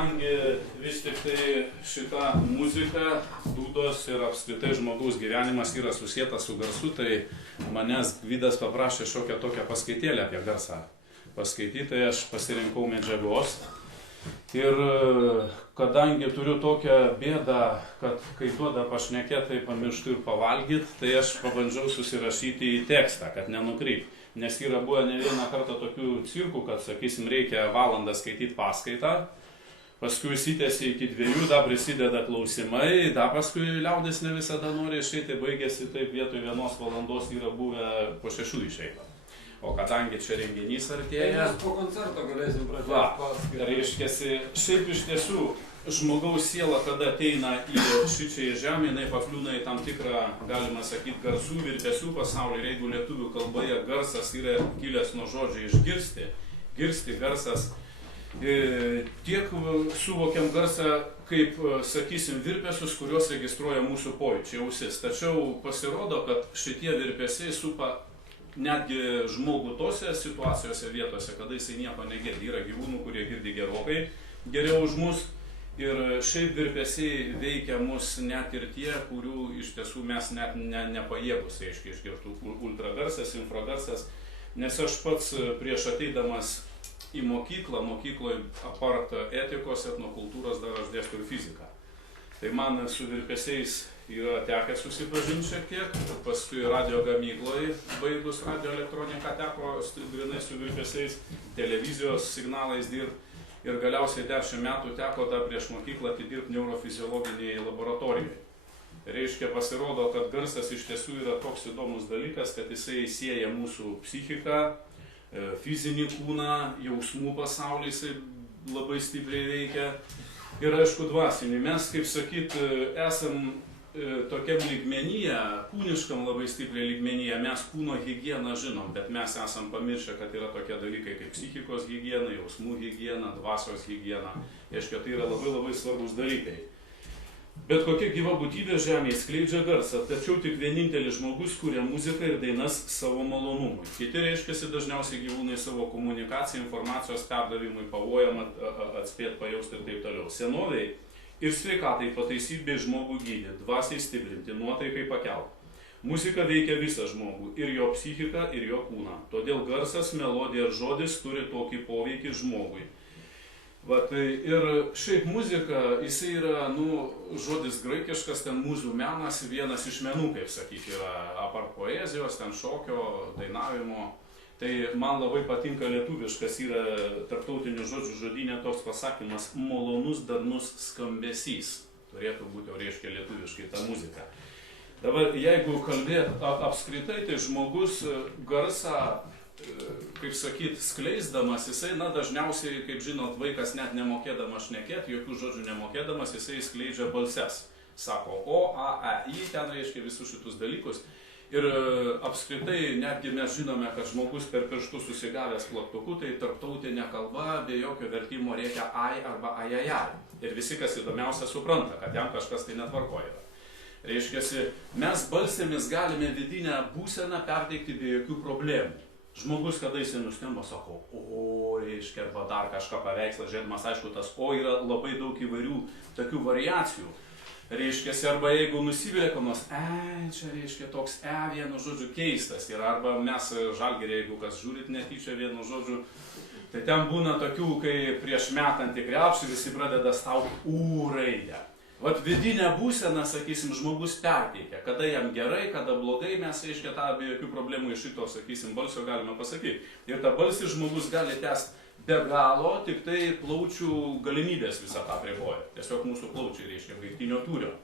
kadangi vis tik tai šita muzika, dūdos ir apskritai žmogaus gyvenimas yra susietas su garsu, tai manęs Gvidas paprašė šiokią tokią paskaitėlę apie garsą paskaityti, tai aš pasirinkau medžiagos. Ir kadangi turiu tokią bėdą, kad kai duoda pašnekėti, tai pamirštu ir pavalgyti, tai aš pabandžiau susirašyti į tekstą, kad nenukrypti. Nes yra buvę ne vieną kartą tokių cirkų, kad, sakysim, reikia valandą skaityti paskaitą, paskui įsitęsia iki 2, dar prisideda klausimai, dar paskui liaudis ne visada nori išeiti, baigėsi taip vietoj 1 valandos yra buvę po 6 išeita. O kadangi čia renginys artėja... Mes po koncerto galėsim pradėti paskaitą. Reiškiasi, šiaip iš tiesų, žmogaus siela, kada ateina į šičią žemę, jinai pakliūna į tam tikrą, galima sakyti, garsų, virpesių pasaulį. Ir jeigu lietuvių kalboje garsas yra kilęs nuo žodžio išgirsti, girsti garsas, tiek suvokiam garsą kaip, sakysim, virpesius, kuriuos registruoja mūsų pojūčiai, ausis. Tačiau pasirodo, kad šitie virpesiai supa netgi žmogų tose situacijose vietose, kada jisai nieko negirdi. Yra gyvūnų, kurie girdi gerokai geriau už mus. Ir šiaip virpesiai veikia mus net ir tie, kurių iš tiesų mes net nepajėgus, aiškiai, išgirtų ultragarsas, infragarsas. Nes aš pats prieš ateidamas į mokyklą, mokykloje apart etikos, etnokultūros, dar aš dėstau ir fiziką. Tai man su virpesiais yra tekę susipažinti šiek tiek, paskui radio gamykloje, baigus radio elektroniką, teko grinai su virpesiais, televizijos signalais dirbti. Ir galiausiai 10 metų teko dar prieš mokyklą atidirbti neurofiziologinėje laboratorijoje. Reiškia, pasirodo, kad garsas iš tiesų yra toks įdomus dalykas, kad jisai sieja mūsų psichiką, fizinį kūną, jausmų pasaulį jisai labai stipriai veikia. Ir aišku, dvasinį. Mes, kaip sakyt, esam tokiam lygmenyje, kūniškam labai stipriai lygmenyje, mes kūno higieną žinom, bet mes esam pamiršę, kad yra tokie dalykai kaip psichikos higiena, jausmų higiena, dvasios higiena. Reiškia, tai yra labai svarbus dalykai. Bet kokia gyva būtybė žemėje skleidžia garsą, tačiau tik vienintelis žmogus kuria muziką ir dainas savo malonumui. Kiti, reiškiasi, dažniausiai gyvūnai savo komunikaciją, informacijos perdavimui, pavojam atspėti, pajausti ir taip toliau. Senovėj ir sveikatai pataisyti bei žmogų gydyti, dvasiai stiprinti, nuotaikai pakelti. Muzika veikia visą žmogų, ir jo psichiką, ir jo kūną. Todėl garsas, melodija ir žodis turi tokį poveikį žmogui. Vat, ir šiaip muzika, jisai yra, žodis graikiškas, ten mūzų menas, vienas iš menų, kaip sakyti, yra apart poezijos, ten šokio, dainavimo. Tai man labai patinka lietuviškas, yra tarptautinių žodžių žodyne toks pasakymas malonus, darnus skambesys. Turėtų būti, reiškia, lietuviškai ta muzika. Dabar, jeigu kalbėt apskritai, tai žmogus garsą, kaip sakyt, skleisdamas, jisai, dažniausiai, kaip žinot, vaikas net nemokėdamas šnekėti, jokių žodžių nemokėdamas, jisai skleidžia balses. Sako O, A, E, I, ten reiškia visus šitus dalykus. Ir apskritai, netgi mes žinome, kad žmogus per pirštus susigavęs plaktuku, tai tarptautinė kalba be jokio vertimo reikia ai arba ajajai. Ir visi, kas įdomiausia, supranta, kad jam kažkas tai netvarkoja. Reiškiasi, mes balsėmis galime vidinę būseną perteikti be jokių problemų. Žmogus, kada jis nustemba, sako, o, reiškia, arba dar kažką paveikslą, žiūrėdamas, aišku, tas o yra labai daug įvairių tokių variacijų. Reiškiasi, arba jeigu nusivylė konos, čia reiškia toks vienu žodžiu keistas yra, arba mes Žalgirį, jeigu kas žiūrit netyčia vienu žodžiu, tai ten būna tokių, kai prieš metant į krepšį visi pradeda stauti U raidę. Vat vidinę būseną, sakysim, žmogus perteikia, kada jam gerai, kada blogai, mes, reiškia, tą be jokių problemų iš šito, sakysim, balsio galime pasakyti. Ir tą balsį žmogus gali tęsti be galo, tik tai plaučių galimybės visą tą apriboja. Tiesiog mūsų plaučiai, reiškia, gaigtinio tūrio.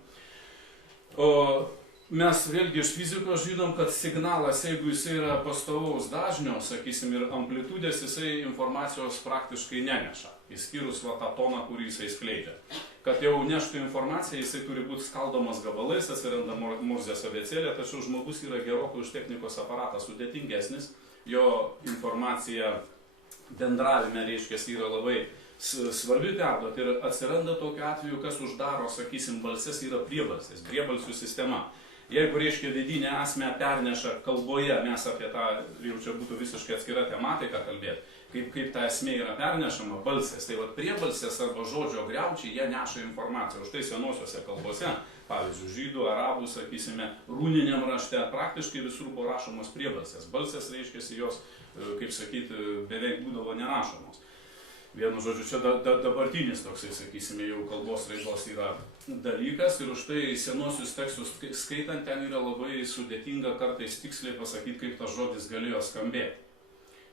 O mes vėlgi iš fizikos žinom, kad signalas, jeigu jisai yra pastovaus dažnio, sakysim, ir amplitudės, jisai informacijos praktiškai neneša, išskyrus tą toną, kurį jisai skleidžia. Kad jau neštų informaciją, jisai turi būti skaldomas gabalais, atsiranda Morzės abėcėlė, tačiau žmogus yra gerokai už technikos aparatą sudėtingesnis, jo informacija bendravime, reiškia, yra labai svarbi perduoti ir atsiranda tokiu atveju, kas uždaro, sakysim, balses, yra priebalsės, priebalsių sistema. Jeigu, reiškia, vidinę esmę perneša kalboje, mes apie tą, jau čia būtų visiškai atskira tematika kalbėti, kaip ta esmė yra pernešama, balsės. Tai priebalsės arba žodžio griaučiai, jie neša informaciją. Už tai senosiuose kalbose, pavyzdžiui, žydų, arabų, sakysime, rūniniam rašte, praktiškai visur buvo rašomos priebalsės. Balsės reiškiasi jos, kaip sakyti, beveik būdavo nerašomos. Vienu žodžiu, čia dabartinis toksai, sakysime, jau kalbos raidos yra dalykas ir už tai senosius tekstus skaitant ten yra labai sudėtinga kartais tiksliai pasakyti, kaip tas žodis galėjo skambėti.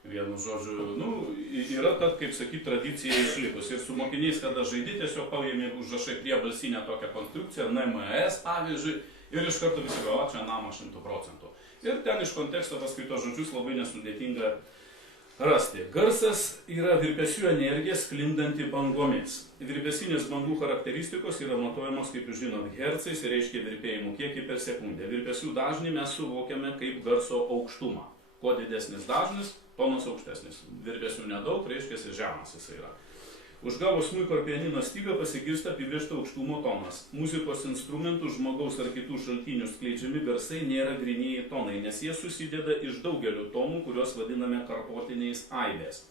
Vienu žodžiu, yra ta, kaip sakyti, tradicija išlikus. Ir su mokiniais, kada žaidi, tiesiog paėmė užrašai priebalsinę tokią konstrukciją, NMS pavyzdžiui, ir iš karto visi galvoja, čia nama 100%. Ir ten iš konteksto paskui tos žodžius labai nesudėtinga rasti. Garsas yra virpesių energija sklindanti bangomis. Virpesinės bangų charakteristikos yra matuojamos, kaip jūs žinot, hercais ir reiškia virpėjimų kiekį per sekundę. Virpesių dažnį mes suvokiame kaip garso aukštumą. Kuo didesnis dažnis, tonas aukštesnis. Virpesių nedaug, reiškia žemas jis yra. Užgavus smuiko ar pianino stygą pasigirsta apibrėžto aukštumo tonas. Muzikos instrumentų, žmogaus ar kitų šaltinių skleidžiami garsai nėra grynieji tonai, nes jie susideda iš daugelių tonų, kuriuos vadiname kartotiniais aibės.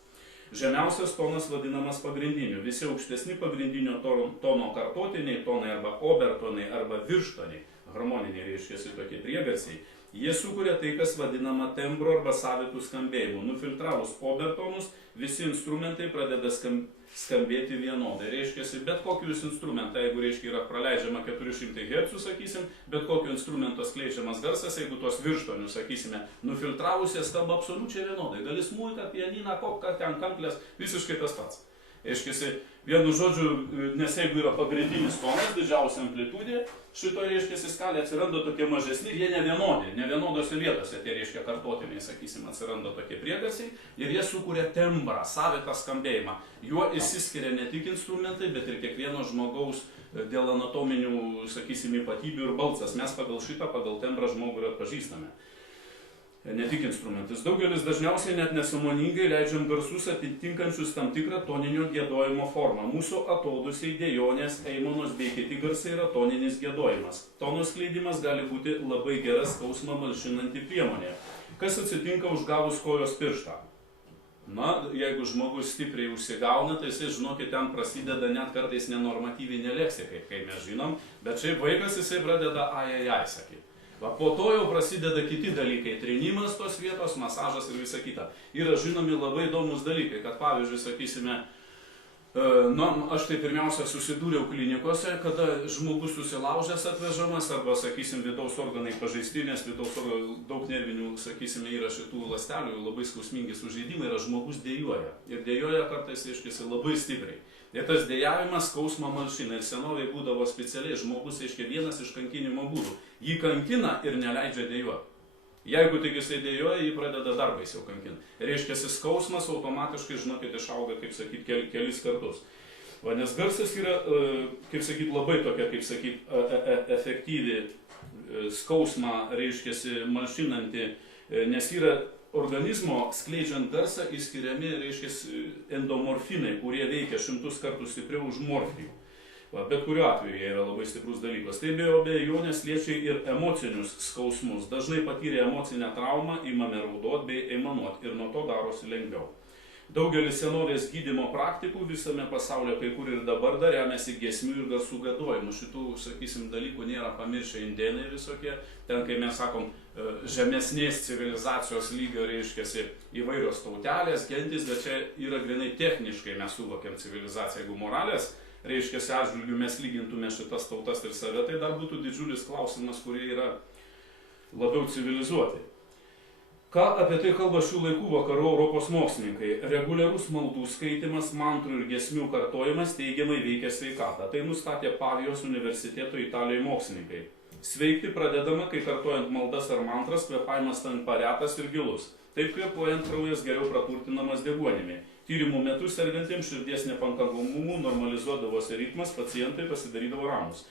Žemiausias tonas vadinamas pagrindiniu. Visi aukštesni pagrindinio tono kartotiniai tonai arba obertonai arba virštoniai, harmoniniai reiškiasi tokie priegarsiai, jie sukuria tai, kas vadinama tembro arba savitų skambėjimu. Nufiltravus obertonus, visi instrumentai pradeda skambėti vienodai. Reiškiasi, bet kokius instrumentą, jeigu reiškia yra praleidžiama 400 Hz, sakysim, bet kokio instrumento skleidžiamas garsas, jeigu tos virštonius, sakysime, nufiltravus, jie skamba absoliučiai vienodai. Gali smuiką, pianiną, kopką, ten kanklės, visiškai tas pats. Reiškiasi, vienu žodžiu, nes jeigu yra pagrindinis tonas, didžiausia amplitudė, šito reiškiasi skalė atsiranda tokie mažesni ir jie nevienodi, nevienodose vietose, tie reiškia kartotiniai, sakysim, atsiranda tokie priegarsiai ir jie sukuria tembrą, savitą skambėjimą. Juo išsiskiria ne tik instrumentai, bet ir kiekvieno žmogaus dėl anatominių, sakysim, ypatybių ir balsas. Mes pagal šitą, pagal tembrą žmogų ir atpažįstame. Ne tik instrumentais. Daugelis dažniausiai net nesąmoningai leidžiam garsus atitinkančius tam tikrą toninio giedojimo formą. Mūsų atodūsiai, dejonės, eimanos bei kiti garsai yra toninis giedojimas. Tono skleidimas gali būti labai gera skausmą malšinanti priemonė. Kas atsitinka užgavus kojos pirštą? Na, jeigu žmogus stipriai užsigauna, tai jisai, žinokit, ten prasideda net kartais nenormatyvinė leksika, kaip mes žinom, bet šiaip vaikas jisai pradeda ai, sakyti. Po to jau prasideda kiti dalykai, trinimas tos vietos, masažas ir visa kita. Yra žinomi labai įdomus dalykai, kad pavyzdžiui, sakysime, aš tai pirmiausia susidūriau klinikose, kada žmogus susilaužęs atvežamas arba, sakysim, vidaus organai pažaisti, nes vidaus organai daug nervinių, sakysime, yra šitų ląstelių, labai skausmingi sužeidimai, yra žmogus dejuoja. Ir dejuoja kartais, reiškiasi, labai stipriai. Ir tas dejavimas skausmą malšina. Ir senovėje būdavo specialiai žmogus, reiškia, vienas iš kankinimo būdų. Jį kankina ir neleidžia dejuoti. Jeigu tik jisai dejuoja, jį pradeda dar baisiau kankinti. Reiškiasi, skausmas automatiškai, žinokit, išauga, kaip sakyt, kelis kartus. Nes garsas yra, kaip sakyt, labai tokia, kaip sakyt, efektyvi skausmą, reiškiasi, malšinanti, nes yra organizmo skleidžiant garsą išskiriami, reiškia, endomorfinai, kurie veikia 100 kartų stipriau už morfijų. Bet kuriuo atveju jie yra labai stiprus dalykas. Tai be abejonės liečia ir emocinius skausmus. Dažnai patyrę emocinę traumą imame raudot bei aimanuot ir nuo to darosi lengviau. Daugelis senovės gydymo praktikų visame pasaulyje, kai kur ir dabar dar remiasi giesmių ir garsų giedojimu. Šitų, sakysim, dalykų nėra pamiršę indėnai visokie. Ten, kai mes sakom, žemesnės civilizacijos lygio, reiškiasi, įvairios tautelės, gentis, bet čia yra grinai techniškai mes suvokiam civilizaciją. Jeigu moralės, reiškiasi, atžvilgiu mes lygintume šitas tautas ir save, tai dar būtų didžiulis klausimas, kurie yra labiau civilizuoti. Ką apie tai kalba šių laikų vakarų Europos mokslininkai? Reguliarus maldų skaitimas, mantrų ir giesmių kartojimas teigiamai veikia sveikatą. Tai nustatė Pavijos universiteto Italijoje mokslininkai. Sveikti pradedama, kai kartojant maldas ar mantras, kvėpavimas tampa retas ir gilus. Taip kvėpuojant kraujas geriau praturtinamas deguonimi. Tyrimų metu sergantiems širdies nepakankamumu normalizuodavosi ritmas, pacientai pasidarydavo ramus.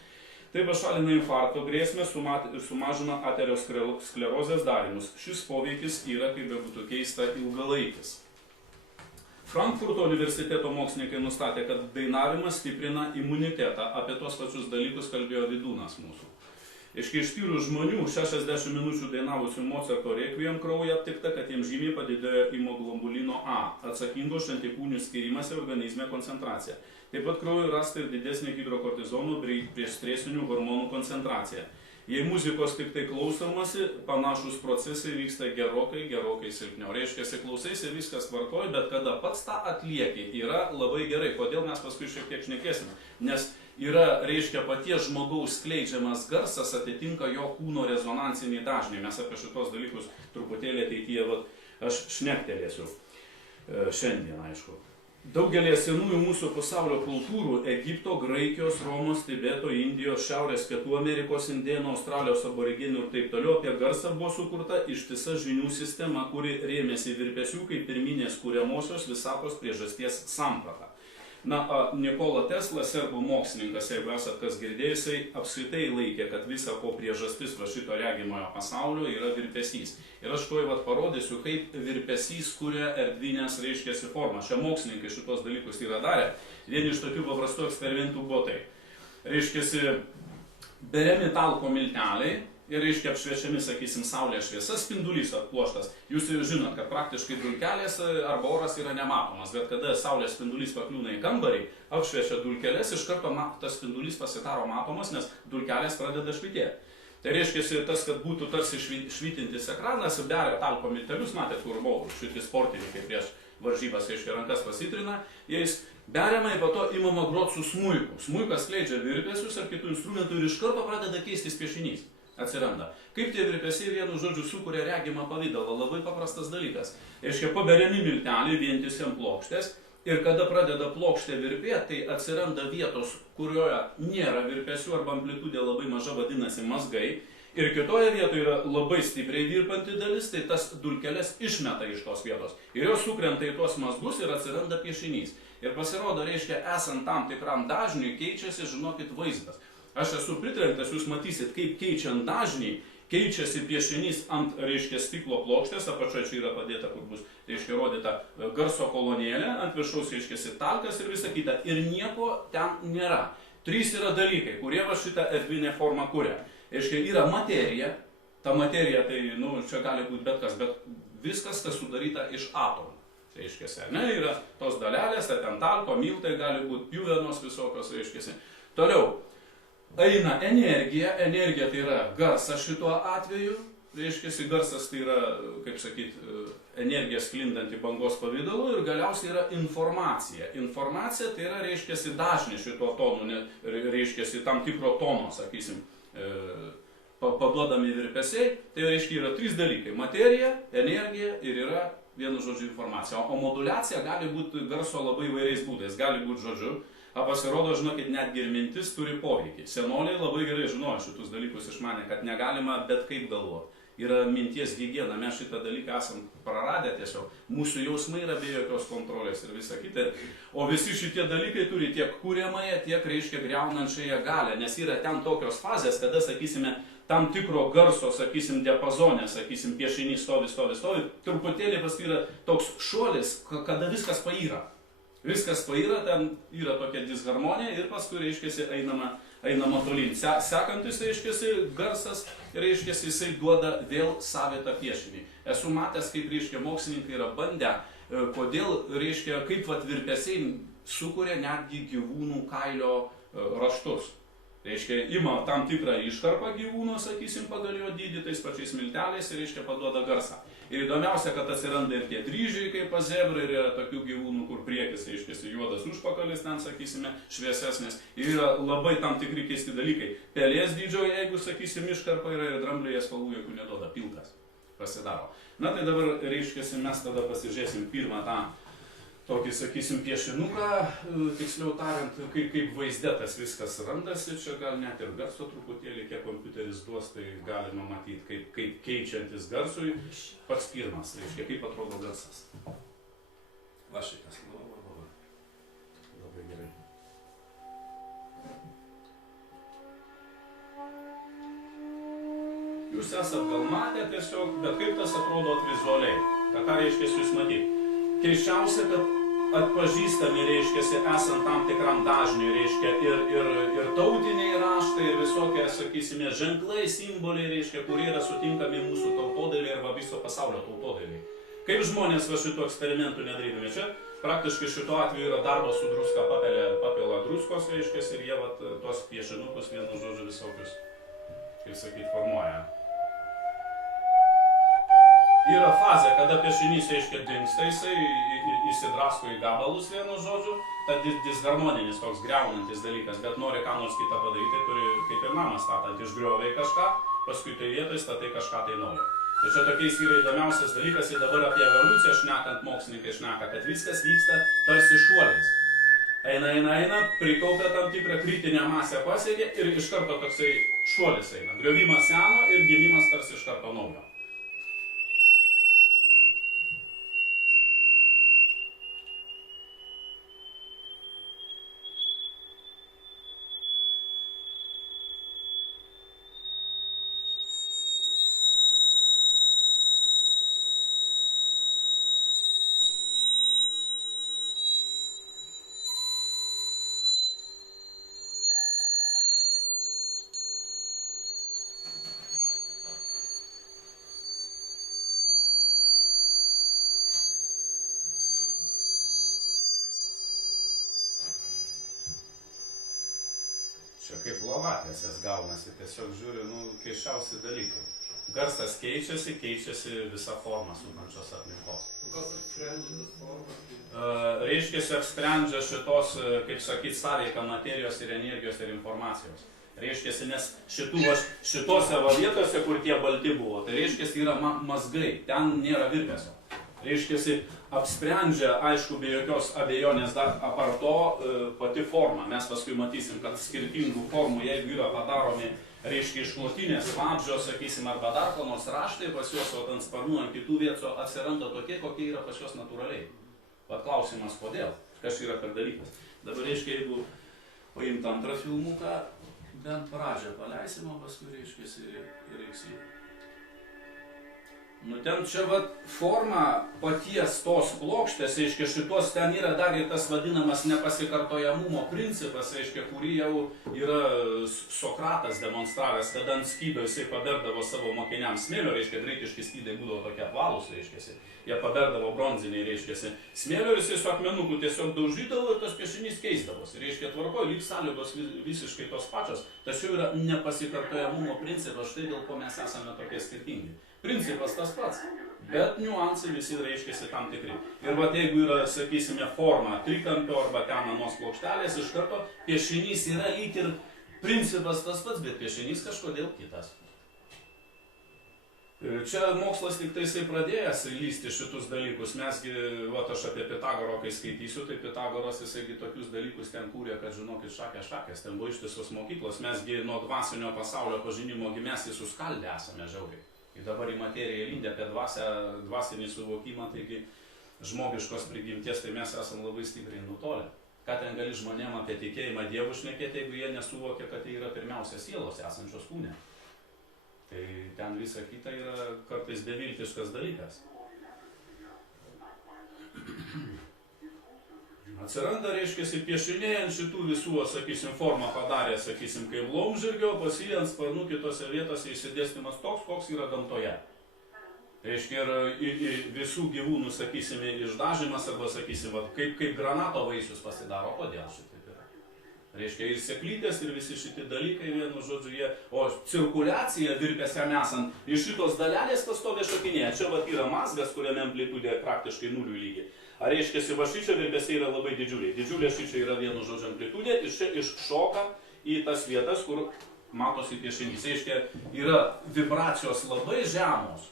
Tai pašalina infarkto grėsmę ir sumažina aterosklerozės darinius. Šis poveikis yra, kaip bebūtų keista, ilgalaikis. Frankfurto universiteto mokslininkai nustatė, kad dainavimas stiprina imunitetą. Apie tos pačius dalykus kalbėjo Vidūnas mūsų. Ištyrus žmonių 60 minučių dainavusių Mozarto rekviem kraują aptikta, kad jiems žymiai padidėjo imoglobulino A, atsakingo už antikūnių skyrimąsi organizme koncentraciją. Taip pat kraujo rasta ir didesnė hidrokortizono priešstresinių hormonų koncentracija. Jei muzikos tik tai klausomasi, panašus procesai vyksta gerokai silpniau. Reiškia, klausaisi viskas tvarkoj, bet kada pats tą atlieki, yra labai gerai. Kodėl mes paskui šiek tiek šnekėsime? Nes yra, reiškia, paties žmogaus skleidžiamas garsas atitinka jo kūno rezonansiniai dažniai. Mes apie šitos dalykus truputėlį ateityje aš šnektelėsiu. Šiandien, aišku. Daugelį senųjų mūsų pasaulio kultūrų – Egipto, Graikijos, Romos, Tibeto, Indijos, Šiaurės, Pietų Amerikos, Indėnų, Australijos, aborigenių ir taip toliau apie garsą buvo sukurta ištisa žinių sistema, kuri rėmėsi virpesių kaip pirminės kuriamosios visatos priežasties samprata. Nikola Tesla, serbų mokslininkas, jeigu esat kas girdėjusai, apskritai laikė, kad visa ko priežastis šito regimojo pasaulio yra virpesys. Ir aš tuoj parodysiu, kaip virpesys kuria erdvinės reiškiasi formas. Šia mokslininkai šitos dalykus yra darę. Vieni iš tokių paprastų eksperimentų buvo tai. Reiškiasi, beriami talko milteliai ir reiškia apšviečiami, sakysim, saulės šviesa, spindulys atploštas. Jūs jau žinot, kad praktiškai dulkelės arba oras yra nematomas, bet kada saulės spindulys pakliūna į kambarį, apšviečia dulkelės, iš karto tas spindulys pasidaro matomas, nes dulkelės pradeda švytėti. Tai reiškia, tas, kad būtų tarsi švytintis ekranas, beria talko miltelius, matėt, kur buvo šitie sportininkai prieš varžybas, reiškia, rankas pasitrina, jais beriama ir po to imama grot su smuiku. Smuikas skleidžia virpesius ar kitų instrumentų ir iš karto pradeda keistis piešinys. Atsiranda. Kaip tie virpesiai vienu žodžiu sukuria regimą pavydalą? Labai paprastas dalykas. Reiškia, paberiami milteliai vientisi ant plokštės ir kada pradeda plokštė virpėti, tai atsiranda vietos, kurioje nėra virpesių arba amplitudė labai maža, vadinasi mazgai. Ir kitoje vietoje yra labai stipriai virpanti dalis, tai tas dulkeles išmeta iš tos vietos. Ir jos sukrenta į tuos mazgus ir atsiranda piešinys. Ir pasirodo, reiškia, esant tam tikram dažniui keičiasi, žinokit, vaizdas. Aš esu pritrenktas, jūs matysit, kaip keičiant dažnį, keičiasi piešinys ant, reiškia, stiklo plokštės, apačioje čia yra padėta, kur bus, reiškia, rodyta garso kolonėlė, ant viršaus, reiškia, talkas ir visa kita. Ir nieko ten nėra. Trys yra dalykai, kurie šitą erdvinę formą kuria. Reiškia, yra materija, ta materija, tai, čia gali būti bet kas, bet viskas, kas sudaryta iš atomų. Reiškia, ne, yra tos dalelės, ten talko, miltai gali būti, pjuvenos visokios, reiškia. Toliau. Eina energija, energija tai yra garsas šituo atveju, reiškia, garsas tai yra, kaip sakyt, energija sklindanti bangos pavidalu ir galiausiai yra informacija. Informacija tai yra, reiškia, dažnis šituo tonu, reiškia, tam tikro tono, sakysim, paduodami virpesiai, tai reiškia, yra trys dalykai – materija, energija ir yra, vienu žodžiu, informacija. O moduliacija gali būti garso labai įvairiais būdais, gali būti žodžiu. Pasirodo, žinokit, netgi ir mintis turi poveikį. Senoliai labai gerai žinojo šitus dalykus išmanė, kad negalima bet kaip galvoti. Yra minties higiena, mes šitą dalyką esam praradę tiesiog. Mūsų jausmai yra be jokios kontrolės ir visa kita. O visi šitie dalykai turi tiek kuriamąją, tiek, reiškia, griaunančiąją galią. Nes yra ten tokios fazės, kada, sakysime, tam tikro garso, sakysim, diapazone, sakysim, piešinys stovi. Truputėlį paskui yra toks šuolis, kada viskas payra. Viskas payra, ten yra tokia disharmonija ir paskui, reiškiasi, einama tolyn. Sekantis, reiškiasi, garsas, reiškiasi, jisai duoda vėl savitą piešinį. Esu matęs, kaip, reiškia, mokslininkai yra bandę, kodėl, reiškia, kaip virpesiai sukuria netgi gyvūnų kailio raštus. Reiškia, ima tam tikrą iškarpą gyvūno, sakysim, pagal jo dydį, tais pačiais milteliais ir, reiškia, paduoda garsą. Ir įdomiausia, kad atsiranda ir tie dryžiai kaip zebrai, ir yra tokių gyvūnų, kur priekis, reiškia, juodas užpakalis ten, sakysime, šviesesnis. Ir yra labai tam tikri keisti dalykai. Pelės dydžio, jeigu, sakysim, iškarpa yra ir dramblėje spalvų jokių neduoda, pilkas pasidaro. Na tai dabar, reiškia, mes tada pasižiūrėsim pirmą tą tokį, sakysim, piešinuką, tiksliau tariant, kaip vaizde tas viskas randasi, čia gal net ir garso truputėlį, kiek kompiuteris duos, tai galima matyti, kaip keičiantis garsui. Pats pirmas, reiškia, kaip atrodo garsas. Va šitas, labai gerai. Jūs esat gal matę tiesiog, bet kaip tas atrodo vizualiai, kad ką reiškia jūs matyti. Keiščiausia, kad atpažįstami, reiškiasi, esant tam tikram dažniui, reiškia, ir tautiniai raštai, ir visokie, sakysime, ženklai, simboliai, reiškia, kurie yra sutinkami mūsų tautodailiai arba viso pasaulio tautodailiai. Kaip žmonės va šitų eksperimentų nedarydami? Čia praktiškai šituo atveju yra darbas su druska, papila druskos, reiškia, ir jie vat, tuos piešinukus, vienu žodžiu, visokius, kaip sakyt, formuoja. Yra fazė, kada piešinys, reiškia, dingsta, jisai įsidrasko į gabalus, vienu žodžiu, ta disharmoninis toks griaunantis dalykas, bet nori ką nors kitą padaryti, turi kaip ir namą statant, išgriovai kažką, paskui tai vietoj statai kažką tai naujo. Tai čia tokiais yra įdomiausias dalykas, ir dabar apie evoliuciją šnekant, mokslininkai šneka, kad viskas vyksta tarsi šuoliais. Eina, prikaupia tam tikrą kritinę masę pasiekia ir iš karto toksai šuolis eina. Griovimas seno ir gimimas tarsi iš karto naujo. Čia kaip lovatėsės gaunasi, tiesiog žiūri, keiščiausi dalykai. Garsas keičiasi visa forma supančios aplinkos. Kas apsprendžia tas formas? Reiškiasi apsprendžia šitos, kaip sakyt, sąveiką materijos ir energijos ir informacijos. Reiškiasi, nes šitose vietose, kur tie balti buvo, tai reiškiasi yra mazgai, ten nėra virpesio. Reiškiasi, apsprendžia, aišku, be jokios abejonės dar apart to pati forma. Mes paskui matysim, kad skirtingų formų, jeigu yra padaromi, reiškia, išklotinės, vabdžios, sakysim, arba dar ko nors raštai pas juos, o ant sparnų, ant kitų vietų atsiranda tokie, kokie yra pas juos natūraliai. Pat klausimas, kodėl? Kas yra per dalykas? Dabar, reiškia, jeigu paimt antrą filmuką, bent pradžią paleisim, o paskui, reiškia, reiks jį. Ten čia forma paties tos plokštės, reiškia, šitos ten yra dar ir tas vadinamas nepasikartojamumo principas, reiškia, kurį jau yra Sokratas demonstravęs, kada ant skydo jisai paberdavo savo mokiniams smėlio, reiškia, graikiški skydai būdavo tokie apvalūs, reiškia, jie paberdavo bronziniai, reiškia, smėlio ir jisai su akmenuku tiesiog daužydavo ir tas piešinys keisdavosi, reiškia, tvarkoje, lyg sąlygos visiškai tos pačios, tačiau yra nepasikartojamumo principas, štai dėl ko mes esame tokie skirtingi. Principas tas pats, bet niuansai visi reiškiasi tam tikri. Ir jeigu yra, sakysime, forma trikampio arba ten anos plokštelės, iš karto piešinys yra lyg ir principas tas pats, bet piešinys kažkodėl kitas. Čia mokslas tik tai jisai pradėjęs lysti šitus dalykus. Mesgi, aš apie Pitagoro, kai skaitysiu, tai Pitagoras jisaigi tokius dalykus ten kūrė, kad žinokit, šakės, ten buvo ištisos mokyklos. Mesgi nuo dvasinio pasaulio pažinimo mes jį suskaldę esame žiauriai. Ir dabar į materiją įlindę apie dvasinį suvokimą, taigi žmogiškos prigimties, tai mes esame labai stipriai nutolę. Ką ten gali žmonėm apie tikėjimą Dievų šnekėti, jeigu jie nesuvokia, kad tai yra pirmiausia sielos esančios kūne. Tai ten visa kita yra kartais beviltiškas dalykas. Atsiranda, reiškiasi, piešiniai ant šitų visų, sakysim, formą padarė, sakysim, kaip laumžirgio, pas jį ant sparnų kitose vietose išsidėstymas toks, koks yra gamtoje. Reiškia, ir visų gyvūnų, sakysim, išdažymas arba, sakysim, kaip granato vaisius pasidaro, kodėl šitaip yra. Reiškia, ir seklytės, ir visi šitie dalykai, vienu žodžiu, o cirkuliacija virpesiam esant, iš šitos dalelės pastoviai šokinėja. Čia yra mazgas, kuriame amplitudė praktiškai nulių lygi. Ar reiškiasi, šičia virpesiai yra labai didžiuliai. Didžiulė šičia yra vienu žodžiu amplitudė ir čia iššoka į tas vietas, kur matosi piešinys. Reiškia, yra vibracijos labai žemos.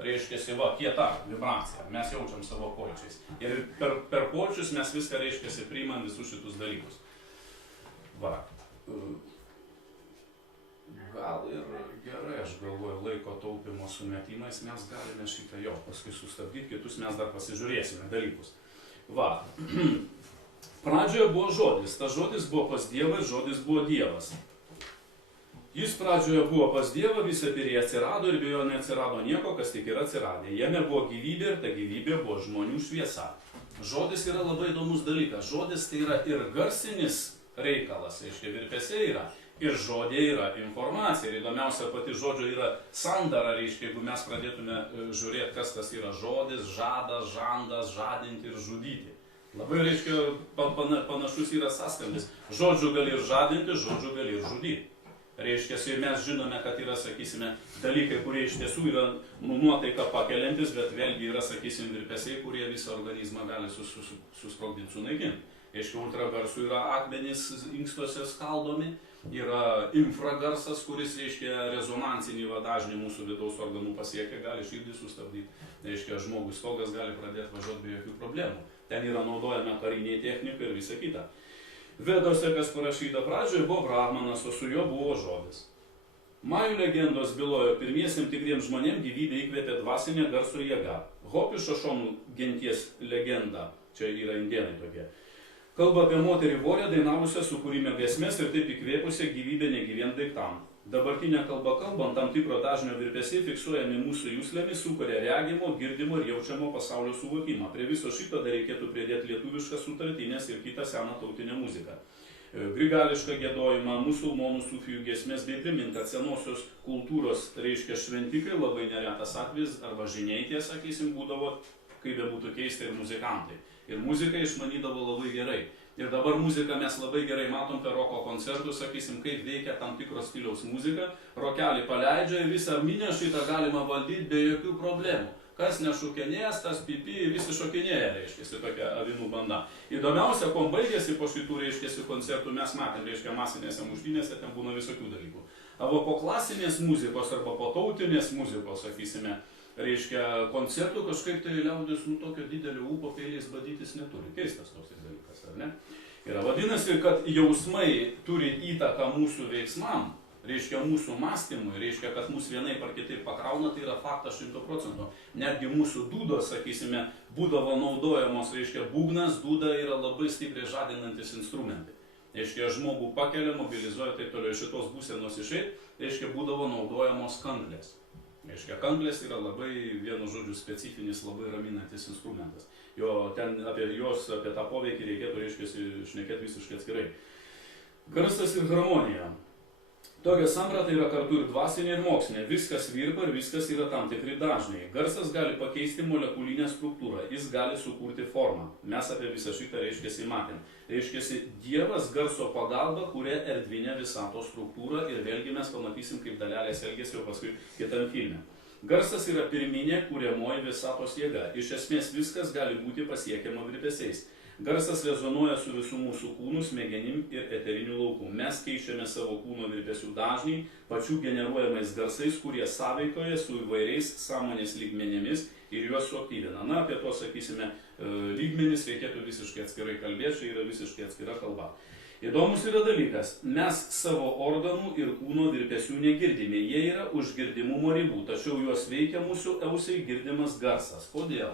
Reiškiasi, kieta vibracija. Mes jaučiam savo pojūčiais. Ir per pojūčius mes viską, reiškiasi, priimam visus šitus dalykus. Gal ir gerai, aš galvoju, laiko taupimo sumetimais mes galime šitą paskui sustabdyti, kitus mes dar pasižiūrėsime dalykus. Pradžioje buvo žodis, tas žodis buvo pas Dievą ir žodis buvo Dievas. Jis pradžioje buvo pas Dievą, visa per jį atsirado ir be jo neatsirado nieko, kas tik yra atsiradė. Jame buvo gyvybė ir ta gyvybė buvo žmonių šviesa. Žodis yra labai įdomus dalykas. Žodis tai yra ir garsinis reikalas, reiškia virpesiai yra, ir žodė yra informacija. Ir įdomiausia pati žodžio yra sandara, reiškia, jeigu mes pradėtume žiūrėti, kas tas yra žodis, žadas, žandas, žadinti ir žudyti. Labai, reiškia, panašus yra sąskambis. Žodžiu gali ir žadinti, žodžiu gali ir žudyti. Reiškia, ir mes žinome, kad yra, sakysime, dalykai, kurie iš tiesų yra nuotaiką pakeliantis, bet vėlgi yra, sakysim, virpesiai, kurie visą organizmą gali susprogdinti, sunaikinti. Reiškia, ultragarsų yra akmenys inkstuose skaldomi, yra infragarsas, kuris, reiškia, rezonansinį dažnį mūsų vidaus organų pasiekia, gali širdį sustabdyti. Reiškia, žmogus stogas gali pradėti važiuoti be jokių problemų. Ten yra naudojama kariniai technika ir visa kita. Vedose, kas parašyta pradžioje, buvo Brahmanas, o su juo buvo žodis. Majų legendos bylojo, pirmiesiam tikriems žmonėms gyvybę įkvėpė dvasinė garso jėga. Hopi Šošonų genties legenda, čia yra indėnai tokie, kalba apie moterį vorę dainavusią sukūrime giesmės ir taip įkvėpusią gyvybę negyvien daiktam. Dabartinė kalba kalbant, tam tikro dažnio virpesiai fiksuojami mūsų juslėmis, sukuria regimo, girdimo ir jaučiamo pasaulio suvokimą. Prie viso šito dar reikėtų pridėti lietuvišką sutartinės ir kitą seną tautinę muziką. Grigališką giedojimą, musulmonų sufijų giesmės bei primint, kad senosios kultūros, reiškia, šventikai labai neretas atvejis arba žiniaitie, sakysim, būdavo, kaip bebūtų keista, ir muzikantai. Ir muziką išmanydavo labai gerai. Ir dabar muziką mes labai gerai matom per roko koncertus, sakysim, kaip veikia tam tikros stiliaus muzika. Rokelį paleidžia ir visą minę šitą galima valdyti be jokių problemų. Kas nešokinės, tas pipi, visi šokinėja, reiškiasi, tokia avinų banda. Įdomiausia, kuom baigėsi po šitų, reiškiasi, koncertų mes matėm, reiškia, masinėse muštynėse, ten būna visokių dalykų. Arba po klasinės muzikos, arba po tautinės muzikos, sakysime, reiškia, koncertų kažkaip tai liaudis, tokio didelio ūpo peiliais badytis neturi. Keistas toks dalykas, ar ne? Ir vadinasi, kad jausmai turi įtaką mūsų veiksmam, reiškia mūsų mąstymui, reiškia, kad mūsų vienaip ar kitaip pakrauna, tai yra faktas 100%. Netgi mūsų dūdos, sakysime, būdavo naudojamos, reiškia, būgnas, dūda yra labai stipriai žadinantis instrumentai. Reiškia, žmogų pakelia, mobilizuoja, taip toliau šitos būsenos išeit, reiškia, būdavo naudojamos kanklės. Reiškia, kanklės yra labai, vienu žodžiu, specifinis, labai raminantis instrumentas. Apie tą poveikį reikėtų, reiškia, šnekėti visiškai atskirai. Garsas ir harmonija. Tokia samprata yra kartu ir dvasinė, ir mokslinė. Viskas virpa ir viskas yra tam tikri dažniai. Garsas gali pakeisti molekulinę struktūrą, jis gali sukurti formą. Mes apie visą šitą, reiškiasi, matėm. Reiškiasi, Dievas garso pagalba kuria erdvinę visatos struktūrą ir vėlgi mes pamatysim, kaip dalelės elgiasi jau paskui kitam filme. Garsas yra pirminė kuriamoji visatos jėga. Iš esmės viskas gali būti pasiekiama virpesiais. Garsas rezonuoja su visų mūsų kūnų, smegenim ir eteriniu lauku. Mes keičiame savo kūno virpesių dažnį pačių generuojamais garsais, kurie sąveikoja su įvairiais sąmonės lygmenimis ir juos suaktyvina. Na, apie to, sakysime, lygmenis reikėtų visiškai atskirai kalbėti, čia yra visiškai atskira kalba. Įdomus yra dalykas, mes savo organų ir kūno virpesių negirdime, jie yra už girdimumo ribų, tačiau juos veikia mūsų ausiai girdimas garsas. Kodėl?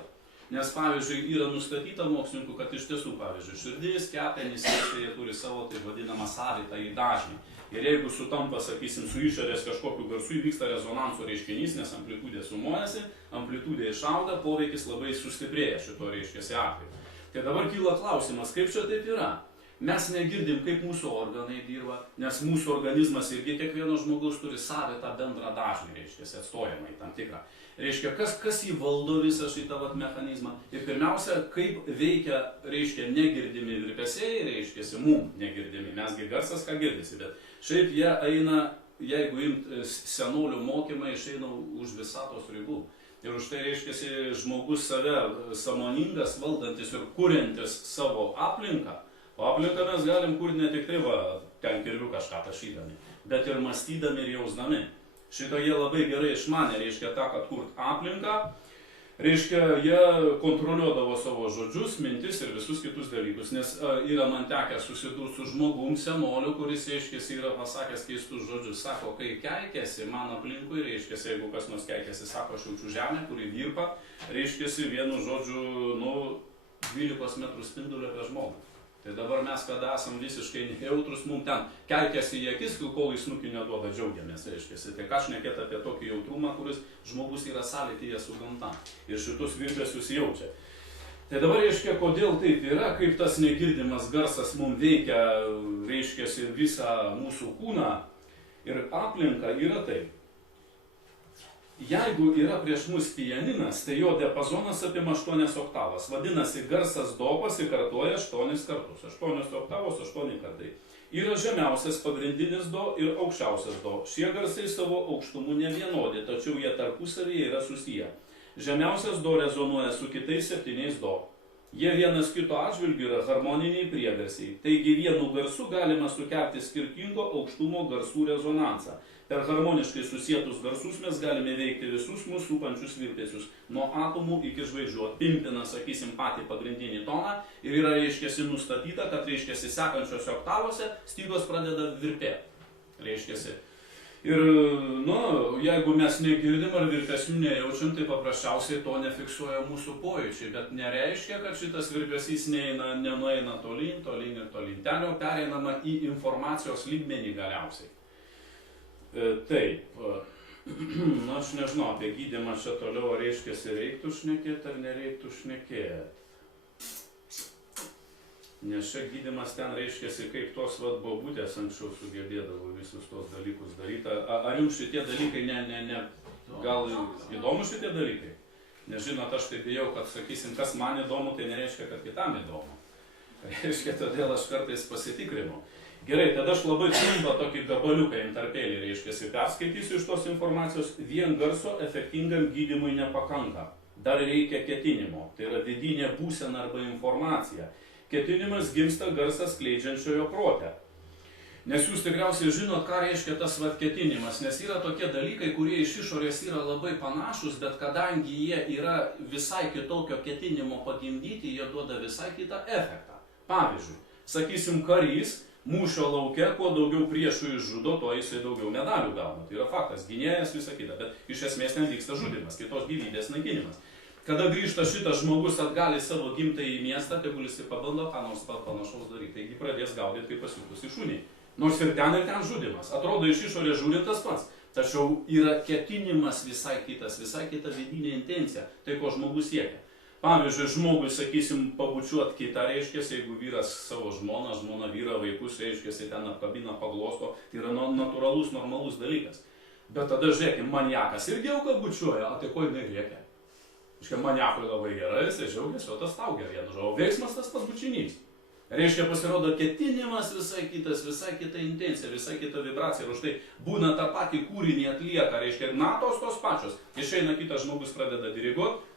Nes, pavyzdžiui, yra nustatyta mokslininkų, kad iš tiesų, pavyzdžiui, širdis, kepenys, jie turi savo taip vadinamą savitą į dažnį. Ir jeigu sutampa, sakysim, su išorės kažkokiu garsu, įvyksta rezonanso reiškinys, nes amplitudė sumuojasi, amplitudė išauga, poveikis labai sustiprėja šito reiškiasi atveju. Tai dabar kyla klausimas, kaip čia taip yra? Mes negirdim, kaip mūsų organai dirba, nes mūsų organizmas irgi kiekvieno žmogaus turi savitą bendrą dažnį, reiškiasi, atstojamą į tam tikrą. Reiškia, kas jį valdo visą šitą mechanizmą. Ir pirmiausia, kaip veikia, reiškia, negirdimi virpesiai, reiškiasi, mum negirdimi. Mesgi garsas, ką girdisi, bet šiaip jie eina, jeigu imt senolių mokymai, išeina už visatos ribų. Ir už tai, reiškiasi, žmogus save sąmoningas, valdantis ir kuriantis savo aplinką. O aplinką mes galim kurti ne tik tai ten kirviu kažką tašydami, bet ir mąstydami ir jausdami. Šitą jie labai gerai išmanė, reiškia tą, kad kurt aplinką, reiškia, jie kontroliuodavo savo žodžius, mintis ir visus kitus dalykus, nes yra man tekę susidurti su žmogum senoliu, kuris, reiškia, yra pasakęs keistus žodžius, sako, kai keikėsi man aplinkui, reiškia, jeigu kas nors keikėsi, sako, aš jaučiu žemę, kuri virpa, reiškia, vienu žodžiu, 12 metrų spindulio apie žmogų. Tai dabar mes, kada esam visiškai nejautrus, mums ten keikėsi į akis, kol į snukį neduoda, džiaugiamės, reiškiasi. Tai ką šnekėt apie tokį jautrumą, kuris žmogus yra sąlytyje su gamta ir šitus virpesius jaučia. Tai dabar, reiškia, kodėl taip yra, kaip tas negirdimas garsas mums veikia, reiškia, visą mūsų kūną ir aplinką, yra taip. Jeigu yra prieš mus pianinas, tai jo diapazonas apima 8 oktavas. Vadinasi, garsas do pasikartoja 8 kartus. 8 oktavos, 8 kartai. Yra žemiausias pagrindinis do ir aukščiausias do. Šie garsai savo aukštumu nevienodi, tačiau jie tarpusavyje yra susiję. Žemiausias do rezonuoja su kitais 7 do. Jie vienas kito atžvilgiu yra harmoniniai priegarsiai. Taigi vienu garsu galima sukelti skirtingo aukštumo garsų rezonansą. Per harmoniškai susietus garsus mes galime veikti visus mūsų supančius virpesius, nuo atomų iki žvaigždžių. Apimtina, sakysim, patį pagrindinį toną ir yra, reiškiasi, nustatyta, kad, reiškiasi, sekančiose oktavose stygos pradeda virpėti. Reiškiasi. Ir, jeigu mes negirdim ar virpesių nejaučiam, tai paprasčiausiai to nefiksuoja mūsų pojūčiai, bet nereiškia, kad šitas virpesys nenueina tolyn, tolyn ir tolyn. Ten jau pereinama į informacijos lygmenį galiausiai. Taip, aš nežinau, apie gydymą čia toliau, ar reiškiasi reiktų šnekėti ar nereiktų šnekėti. Nes čia gydymas ten reiškiasi, kaip tos bobutės anksčiau sugebėdavo visus tos dalykus daryti. Ar jums šitie dalykai gal įdomu šitie dalykai? Nežinot, aš taip bijau, kad, sakysim, kas man įdomu, tai nereiškia, kad kitam įdomu. Reiškia, todėl aš kartais pasitikrinu. Gerai, tada aš labai trumpą tokį gabaliuką intarpėlį, reiškiasi, perskaitysiu iš tos informacijos. Vien garso efektingam gydymui nepakanka. Dar reikia ketinimo, tai yra vidinė būsena arba informacija. Ketinimas gimsta garsas skleidžiančiojo prote. Nes jūs tikriausiai žinot, ką reiškia tas ketinimas, nes yra tokie dalykai, kurie iš išorės yra labai panašus, bet kadangi jie yra visai kitokio ketinimo pagimdyti, jie duoda visai kitą efektą. Pavyzdžiui, sakysim, karys mūšio lauke, kuo daugiau priešų išžudo, to jisai daugiau medalių gauna. Tai yra faktas, gynėjas, visa kita, bet iš esmės ten vyksta žudimas, kitos gyvybės naikinimas. Kada grįžta šitas žmogus atgal į savo gimtąjį miestą, tegul jisai pabando ką nors panašaus daryti, taigi pradės gaudyti kaip pasiutusį šunį. Nors ir ten žudimas. Atrodo iš išorės žiūrint tas pats, tačiau yra ketinimas visai kita vidinė intencija, tai ko žmogus siekia. Pavyzdžiui, žmogui, sakysim, pabučiuot kitą, reiškiasi, jeigu vyras savo žmoną, žmona vyrą, vaikus, reiškiasi, ten apkabina, paglosto, tai yra natūralus, normalus dalykas. Bet tada žiūrėkim, maniakas irgi jau bučiuoja, o tai ko jinai rėkia? Reiškia, maniakui labai gerai, jisai džiaugiasi, o tas tau gerai, o veiksmas tas pats bučinys. Reiškia, pasirodo ketinimas visai kitas, visai kita intencija, visai kita vibracija. Ir už tai būna tą patį kūrinį atlieka, reiškia, natos tos pačios. Išeina kitas žmogus, pradeda diriguoti.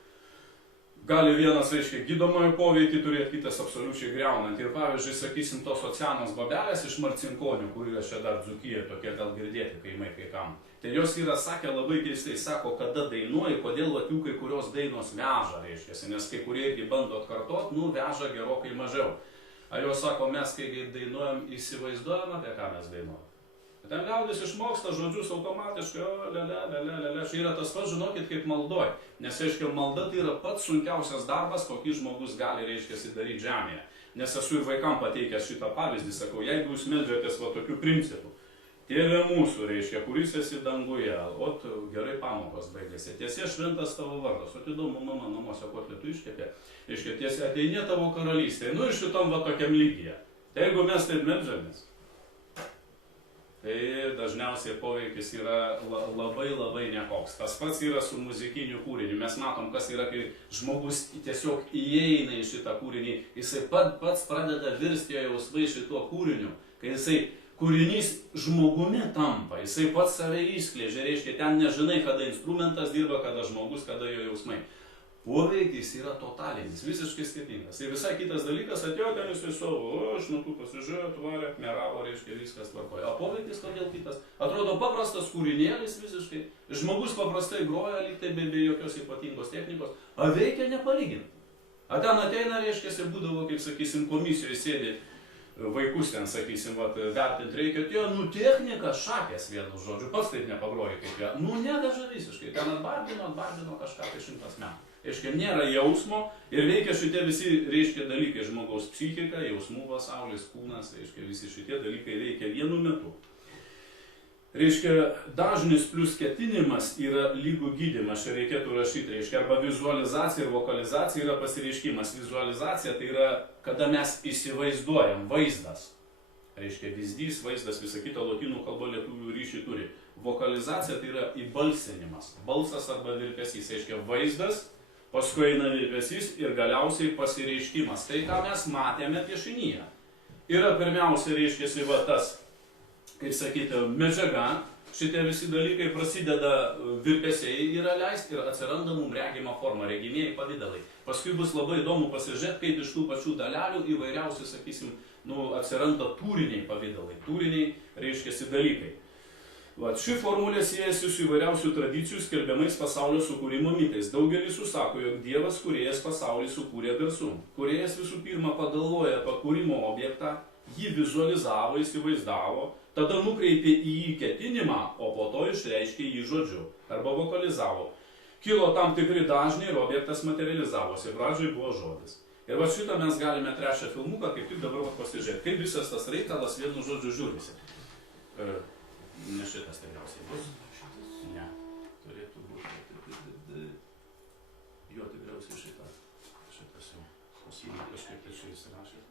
Gali vienas, reiškia, gydomąjį poveikį turėti, kitas absoliučiai greunant. Ir pavyzdžiui, sakysim, tos oceanos babelės iš Marcinkonių, kur yra čia dar Dzūkija, tokie gal girdėti kaimai kai kam. Tai jos yra sakę labai keistai, sako, kada dainuoji, kodėl jų kai kurios dainos veža, reiškiasi, nes kai kurie irgi bando atkartot, veža gerokai mažiau. A jos sako, mes kai dainuojam, įsivaizduojam, apie ką mes dainuojam. Ten liaudis išmoksta žodžius automatiškai, čia yra tas pats, žinokit, kaip maldoj. Nes, reiškia, malda tai yra pats sunkiausias darbas, kokį žmogus gali, reiškia, daryti žemėje. Nes esu ir vaikam pateikęs šitą pavyzdį, sakau, jeigu jūs meldžiatės va tokių principų, Tėve mūsų, reiškia, kuris esi danguje, ot, gerai pamokos baigėsi, tiesie šventas tavo vardas, o įdomu, mama namuose kotletų iškepė, reiškia, tiesie ateinė tavo karalystė, ir šitom va tokiam lygyje. Tai jeigu mes taip meldžiamės, tai dažniausiai poveikis yra labai nekoks. Tas pats yra su muzikiniu kūriniu. Mes matom, kas yra, kai žmogus tiesiog įeina į šitą kūrinį, jisai pats pradeda virsti jo jausmai šituo kūriniu, kai jisai kūrinys žmogumi tampa, jisai pats save įskleidžia, reiškia, ten nežinai, kada instrumentas dirba, kada žmogus, kada jo jausmai. Poveikis yra totalinis, visiškai skirtingas. Ir visai kitas dalykas, atėjo ten jisai savo, aš nuo tų pasižiūrėjau, tvarė, meravo, reiškia, viskas tvarkoja. O poveikis kodėl kitas? Atrodo paprastas kūrinėlis visiškai. Žmogus paprastai groja, lyg tai be jokios ypatingos technikos, o veikia nepalyginti. A ten ateina, reiškia, būdavo, kaip sakysim, komisijoje sėdi vaikus ten, sakysim, vertinti reikia, atėjo, technika šakės vienu žodžiu, pats taip nepagroja kaip ją. Nedaža visiškai, ten atbardino kažką tai 100 metų. Reiškia, nėra jausmo ir veikia šitie visi, reiškia, dalykai, žmogaus psichika, jausmų pasaulis, kūnas, reiškia, visi šitie dalykai veikia vienu metu. Reiškia, dažnis plus ketinimas yra lygų gydymas, čia reikėtų rašyti, reiškia, arba vizualizacija ir vokalizacija yra pasireiškimas. Vizualizacija tai yra, kada mes įsivaizduojam, vaizdas. Reiškia, vyzdys, vaizdas, visą kitą lotynų kalbą lietuvių ryšį turi. Vokalizacija tai yra įbalsinimas, balsas arba virpesys, reiškia, vaizdas, paskui eina virpesys ir galiausiai pasireiškimas. Tai, ką mes matėme piešinyje. Yra pirmiausia, reiškia, va tas, kaip sakyti, medžiaga, šitie visi dalykai prasideda, virpesiai yra leisti ir atsiranda mums regima forma, regimieji pavydalai. Paskui bus labai įdomu pasižiūrėti, kaip iš tų pačių dalelių įvairiausių, sakysim, atsiranda tūriniai pavydalai. Tūriniai reiškiasi dalykai. Vat, ši formulė siejasi su įvairiausių tradicijų skelbiamais pasaulio sukūrimo mitais. Daugelis susako, jog Dievas kūrėjas pasaulį sukūrė garsu. Kūrėjas visų pirma pagalvoja apie kūrimo objektą, jį vizualizavo, įsivaizdavo, tada nukreipė į jį ketinimą, o po to išreiškė jį žodžiu arba vokalizavo. Kilo tam tikri dažniai ir objektas materializavosi. Pradžioj buvo žodis. Ir va šitą mes galime trečią filmuką, kaip tik dabar pasižiūrėti, kaip visas tas reikalas vienu žodžiu žiūrisi. Ne šitas tikriausiai bus. Ne. Turėtų būti. Jo, tikriausiai šitas. Šitas jau. Pasimė kažkaip tai čia įsirašė.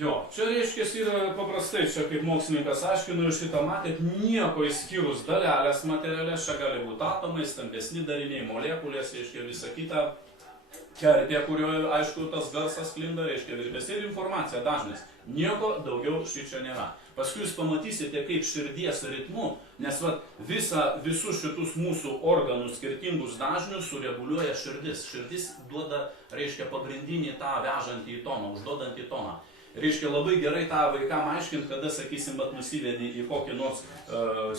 Jo, čia reiškia yra paprastai, čia kaip mokslininkas aiškinu, šitą matėt, nieko išskyrus dalelės materialės, čia gali būti atomai, stambesni dariniai, molekulės, reiškia visą kitą, kertė, kurioje, aišku, tas garsas sklinda, reiškia virpesiai ir informacija, dažnis. Nieko daugiau šičia nėra. Paskui jūs pamatysite, kaip širdies ritmu, nes visus šitus mūsų organų skirtingus dažnius sureguliuoja širdis. Širdis duoda, reiškia, pagrindinį tą vežantį į toną, užduodantį toną. Reiškia, labai gerai tą vaikam aiškinti, kada, sakysim, nusivedi į kokį nors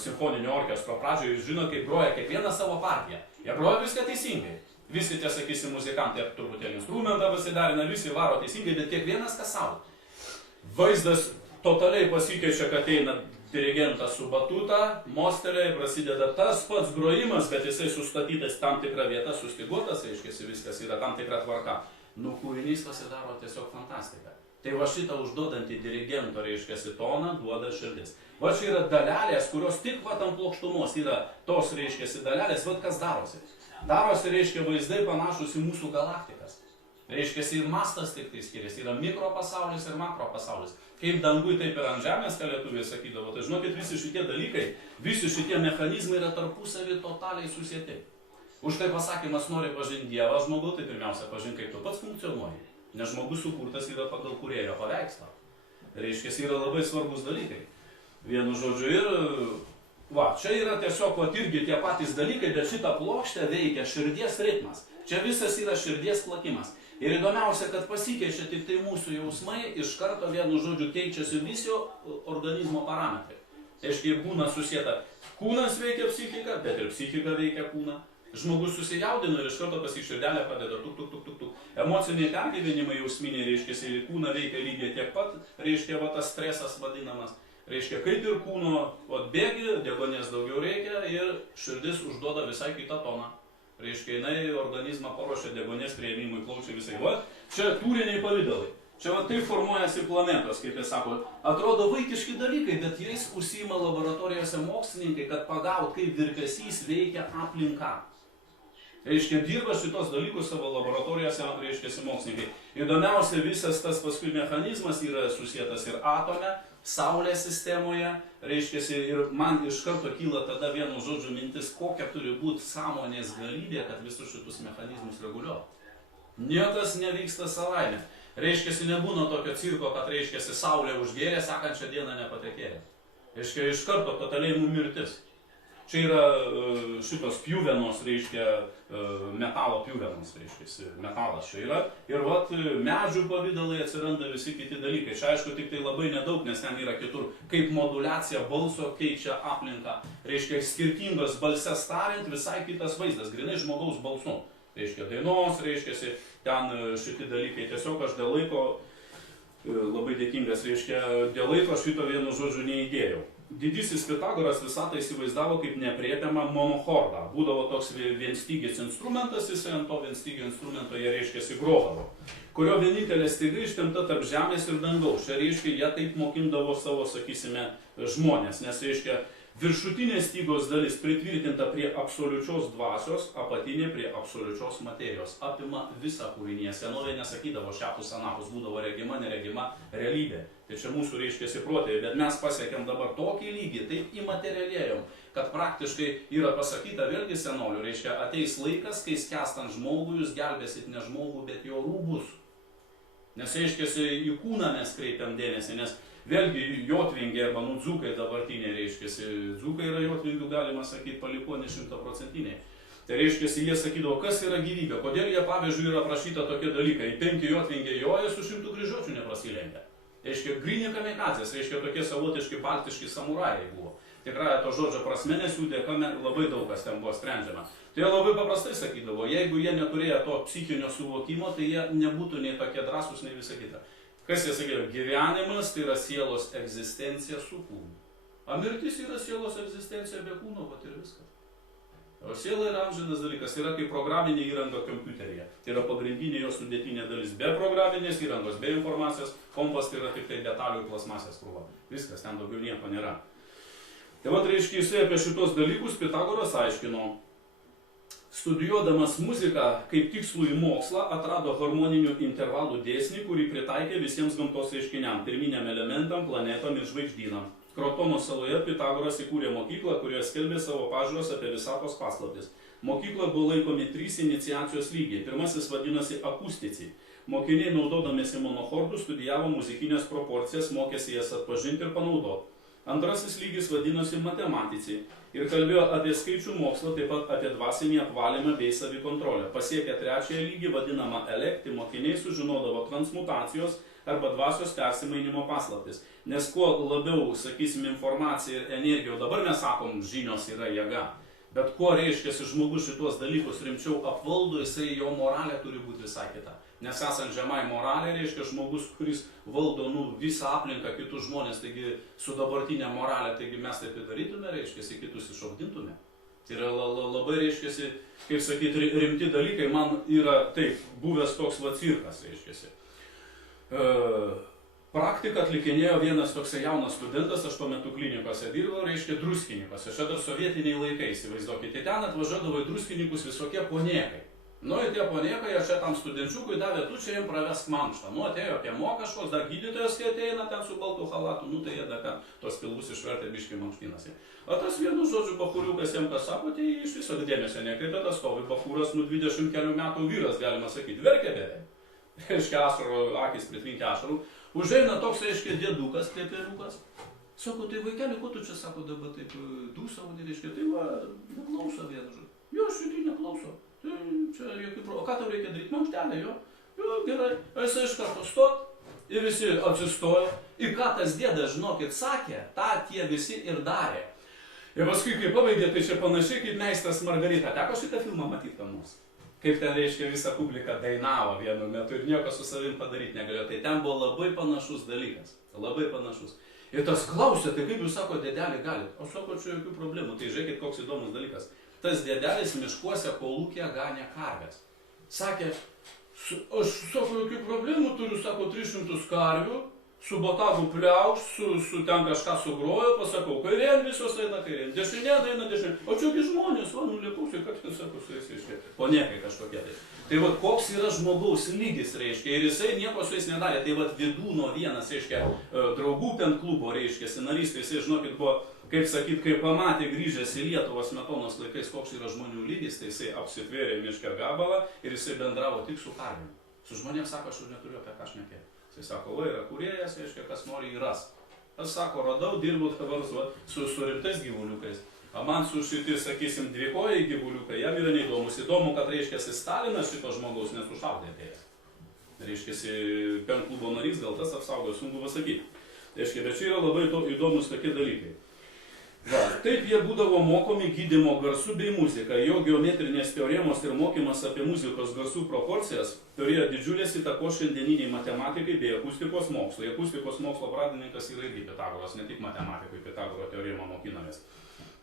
simfoninio orkestro pradžią, jūs žino, kaip groja kiekvieną savo partiją. Jie groja viską teisingai. Visi tie, sakysim, muzikantai truputėlį instrumentą pasidarina, visi varo teisingai, bet kiekvienas kas savo. Vaizdas totaliai pasikeičia, kad eina dirigentas su batuta, mostelė, prasideda tas pats grojimas, bet jisai sustatytas tam tikrą vietą, sustiguotas, reiškia, viskas yra tam tikra tvarka. Kūrinys pasidaro tiesiog fantastika. Tai va šitą užduodantį dirigento, reiškia, toną duoda širdis. Va čia yra dalelės, kurios tik va tam plokštumos yra tos, reiškia, dalelės, va kas darosi. Darosi, reiškia, vaizdai panašus į mūsų galaktikas. Reiškia, ir mastas tik tai skiriasi, yra mikropasaulis ir makropasaulis. Kaip dangui, taip ir ant žemės, ką lietuviai sakydavo. Tai žinokit, visi šitie dalykai, visi šitie mechanizmai yra tarpusavį totaliai susieti. Už tai pasakymas nori pažinti Dievą žmogų, tai pirmiausia pažinti, kaip tu pats funkcionuoji. Nes žmogus sukurtas yra pagal kūrėjo paveikslą. Reiškia, yra labai svarbus dalykai. Vienu žodžiu ir, va, čia yra tiesiog, va, irgi tie patys dalykai, bet šitą plokštę veikia širdies ritmas. Čia visas yra širdies plakimas. Ir įdomiausia, kad pasikeičia tik tai mūsų jausmai, iš karto vienu žodžiu keičiasi visi organizmo parametrai. Tai reiškia, būna susieta, kūnas veikia psichiką, bet ir psichika veikia kūną. Žmogus susijaudino ir iš karto pas į širdelę padeda tuk, tuk, tuk, tuk, tuk. Emociniai pergyvenimai jausminiai, reiškia, ir kūną veikia lygiai tiek pat, reiškia, va, tas stresas vadinamas. Reiškia, kaip ir kūno bėgi, deguonies daugiau reikia ir širdis užduoda visai kitą toną. Reiškia, jinai organizmą paruošia deguonies priėmimui, plaučiai visai. Va, čia tūriniai pavydalai. Čia va taip formuojasi planetos, kaip jie sako. Atrodo vaikiški dalykai, bet jais užsiima laboratorijose mokslininkai, kad pagaut, kaip virpesys veikia aplinką. Reiškia, dirba šitos dalykus savo laboratorijose, reiškia, mokslininkai. Įdomiausia, visas tas paskui mechanizmas yra susietas ir atome, Saulės sistemoje, reiškia, ir man iš karto kyla tada vienu žodžiu mintis, kokia turi būti sąmonės galybė, kad visus šitus mechanizmus reguliuotų. Niekas nevyksta savaime. Reiškia, nebūna tokio cirko, kad, reiškia, Saulė užgėrė, sekančią dieną nepatekėlė. Reiškia, iš karto totaliai numirtis. Čia yra šitos pjuvenos, reiškia, metalo pjuvenos, reiškia, metalas čia yra. Ir vat medžių pavydalai atsiranda visi kiti dalykai. Čia aišku tik tai labai nedaug, nes ten yra kitur, kaip modulacija balso keičia aplinką. Reiškia, skirtingas balses tariant, visai kitas vaizdas, grinai žmogaus balsu. Reiškia, dainos, reiškia, ten šitie dalykai. Tiesiog aš dėl laiko, labai dėkingas, reiškia, dėl laiko šito vienu žodžiu neįdėjau. didysis Pitagoras visatą įsivaizdavo kaip neaprėpiamą monochordą. Būdavo toks vienstygis instrumentas, jisai ant to vienstygio instrumento jie reiškiasi grodavo, kurio vienintelė styga ištempta tarp žemės ir dangaus. Čia reiškia, jie taip mokindavo savo, sakysime, žmonės, nes reiškia, viršutinė stygos dalis pritvirtinta prie absoliučios dvasios, apatinė prie absoliučios materijos. Apima visą kūrinį. Senovė nesakydavo šiapus anapus, būdavo regima, neregima realybė. Tai čia mūsų reiškiasi protėviai, bet mes pasiekėm dabar tokį lygį, taip įmaterialėjom, kad praktiškai yra pasakyta vėlgi senolių, reiškia, ateis laikas, kai skęstant žmogų jūs gelbėsit ne žmogų, bet jo rūbus. Nes reiškiasi, į kūną mes kreipiam dėmesį, nes vėlgi jotvingiai arba dzūkai dabartiniai reiškiasi, dzūkai yra jotvingių, galima sakyti, palikuoni 100%. Tai reiškiasi, jie sakydavo, kas yra gyvybė, kodėl jie, pavyzdžiui, yra aprašyta tokie dalykai, 5 jotvingiai joja su 100 kryžiuočių neprasilenkia. Reiškia, gryni kamikadzės, reiškia, tokie savotiški baltiški samurajai buvo. Tikrąja to žodžio prasme, nes jų dėka labai daug kas ten buvo sprendžiama. Tai jie labai paprastai sakydavo, jeigu jie neturėjo to psichinio suvokimo, tai jie nebūtų nei tokie drąsūs, nei visa kita. Kas jie sakydavo? Gyvenimas tai yra sielos egzistencija su kūnu. O mirtis yra sielos egzistencija be kūno, vat ir viskas. O siela yra amžinas dalykas, yra kaip programinė įranga kompiuteryje. Tai yra pagrindinė jos sudėtinė dalis. Be programinės įrangos, be informacijos, kompas tai yra tik tai detalių ir plasmasės krūva. Viskas, ten daugiau nieko nėra. Tai vat reiškia, jisai apie šitos dalykus Pitagoras aiškino. Studijuodamas muziką kaip tikslų į mokslą, atrado harmoninių intervalų dėsnį, kurį pritaikė visiems gamtos reiškiniam, pirminiam elementam, planetom ir žvaigždynam. Krotono saloje Pitagoras įkūrė mokyklą, kurioje skelbė savo pažiūras apie visatos paslaptis. Mokykloje buvo laikomi 3 iniciacijos lygiai. Pirmasis vadinosi akustici. Mokiniai, naudodamiesi monochordų, studijavo muzikinės proporcijas, mokėsi jas atpažinti ir panaudoti. Antrasis lygis vadinosi matematici ir kalbėjo apie skaičių mokslą, taip pat apie dvasinį apvalymą bei savikontrolę. Pasiekę 3 lygį, vadinamą elekti, mokiniai sužinodavo transmutacijos arba dvasios persimainimo paslaptis. Nes kuo labiau, sakysim, informacija ir energija, dabar mes sakom, žinios yra jėga, bet kuo reiškiasi žmogus šitos dalykus rimčiau apvaldo, jisai jo moralė turi būti visai kita. Nes esant žemai moralė, reiškia žmogus, kuris valdo visą aplinką, kitus žmonės, taigi su dabartinė moralė, taigi mes taip darytume, reiškiasi, kitus išaugdintume. Tai yra labai, reiškiasi, kaip sakyti, rimti dalykai. Man yra taip, buvęs toks cirkas, reiškiasi. Praktiką atlikinėjo vienas toksai jaunas studentas, aš tuo metu klinikose dirbau, reiškia druskinikose. Čia dar sovietiniai laikai, įsivaizduokite, ten atvažiuodavo į druskinikus visokie poniekai. Nu, tie poniekai, aš čia tam studenčiukui davė, tu čia jiem pravesk mankštą. Nu, atėjo piemo kažkoks, dar gydytojas, kai ateina ten su baltu halatu, nu, tai jie dar ten tos pilvus išvertė biškai mankštinasi. O tas vienu žodžiu bachūriukas jam kas sako, tai iš viso dėmesio nekreipė, tas stovi bachūras, 20 kelių metų vyras, galima sakyti, verkia beveik. Reiškia, ašarų, akis pritvinkia ašarų. Užeina toks, reiškia, dėdukas, klėperiukas. Sako, tai vaikeli, ko tu čia, sako, dabar taip dūsavo, reiškia, tai va, neklauso vienu žodžiu. Jo, šitai neklauso. Tai čia jokių problema. O ką tau reikia daryti? Mankštelė, jo? Jo, gerai. Jisai iš karto stot ir visi atsistojo. Ir ką tas dėdas, žinokit, sakė, tą tie visi ir darė. Ir paskui, kai pabaigė, tai čia panašiai kaip Meistras Margarita. Teko šitą filmą matyti kam nors. Kaip ten, reiškia, visa publika dainavo vienu metu ir nieko su savim padaryti negalėjo. Tai ten buvo labai panašus dalykas. Labai panašus. Ir tas klausė, tai kaip jūs sako, dėdelį galit? O sako, čia jokių problemų. Tai žiūrėkit, koks įdomus dalykas. Tas dėdelis miškuose kolūkė ganė karves. Sakė, aš, sako, jokių problemų turiu, sako, 300 karvių, su botagu pliauš, su ten kažką sugrojo, pasakau, kairėn visos eina kairėn, dešinėn eina dešinėn. O čiagi žmonės, va, nulipusiai, kad ten sako, su jais, reiškia, poniekai kažkokie tai. Tai va, koks yra žmogaus lygis, reiškia, ir jisai nieko su jais nedarė. Tai va, Vidūno vienas, reiškia, draugų pen klubo, reiškia, scenaristė, jisai, žinokit, buvo, kaip sakyt, kai pamatė grįžęs į Lietuvą Smetonos laikais, koks yra žmonių lygis, tai jisai apsitvėrė mišką gabalą ir jisai bendravo tik su karvėm. Su žmonėms sako, aš jau neturiu apie ką šnekėti. Jisai sako, va, yra kūrėjas, reiškia, kas nori įras. Aš sako, radau, dirbau dabar su rimtais gyvuliukais. O man su šitai, sakysim, dvikojai gyvuliukai, jam yra neįdomus. Įdomu, kad, reiškia, Stalinas šito žmogaus nesušaudė atėjęs. Reiškia, pen klubo narys, gal tas apsaugo, sunku pasakyti. Reiškia, bet čia yra labai įdomus tokie dalykai. Va, taip jie būdavo mokomi gydymo garsų bei muzika. Jo geometrinės teoremos ir mokymas apie muzikos garsų proporcijas turėjo didžiulės įtakos šiandieniniai matematikai bei akustikos mokslai. Akustikos mokslo pradininkas yra irgi Pitagoras, ne tik matematikai Pitagoro teoremą mokinamės.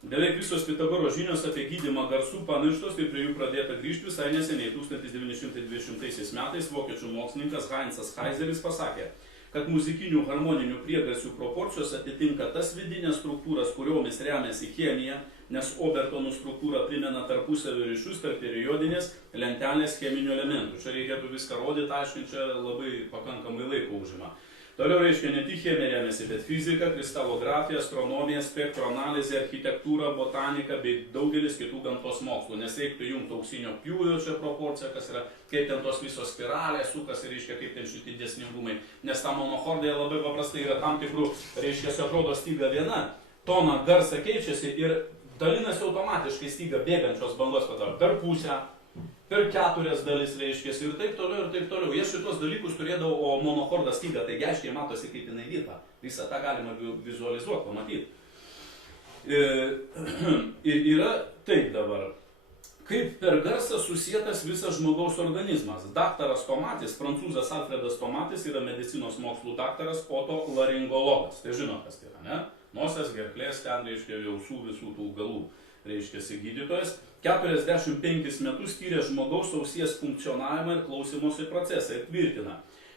Beveik visos Pitagoro žinios apie gydymą garsų pamirštos ir prie jų pradėta grįžti visai neseniai. 1920 metais vokiečių mokslininkas Heinzas Kaiseris pasakė, kad muzikinių harmoninių priegarsių proporcijos atitinka tas vidinės struktūras, kuriomis remiasi chemija, nes Obertonų struktūra primena tarpusavio ryšius tarp periodinės lentelės cheminių elementų. Čia reikėtų viską rodyti, aiškiai, čia labai pakankamai laiko užima. Toliau reiškia ne tik chemija remiasi, bet fizika, kristalografija, astronomija, spektroanalizė, architektūra, botanika bei daugelis kitų gamtos mokslų. Nes reiktų jungti auksinio pjūvio čia proporciją, kas yra, kaip ten tos visos spiralės sukasi, reiškia, kaip ten šitie dėsningumai. Nes ta monochordija labai paprastai yra tam tikrų, reiškia, atrodo styga viena, tona garsą keičiasi ir dalinasi automatiškai styga bėgančios bangos per pusę, per 4 dalis reiškėsi ir taip toliau, ir taip toliau. Jie šitos dalykus turėdavo, o monochordą stygą, taigi aiškiai matosi, kaip jinai virpa. Visą tą galima vizualizuoti, pamatyti. Ir yra taip dabar. Kaip per garsą susietas visas žmogaus organizmas. Daktaras Tomatis, prancūzas Alfredas Tomatis, yra medicinos mokslų daktaras, otolaringologas. Tai žino, kas tai yra, ne? Nosies, gerklės, ten reiškia jausų visų tų galų. Reiškiasi gydytojas, 45 metus skyrė žmogaus ausies funkcionavimą ir klausimosi procesą ir tvirtina,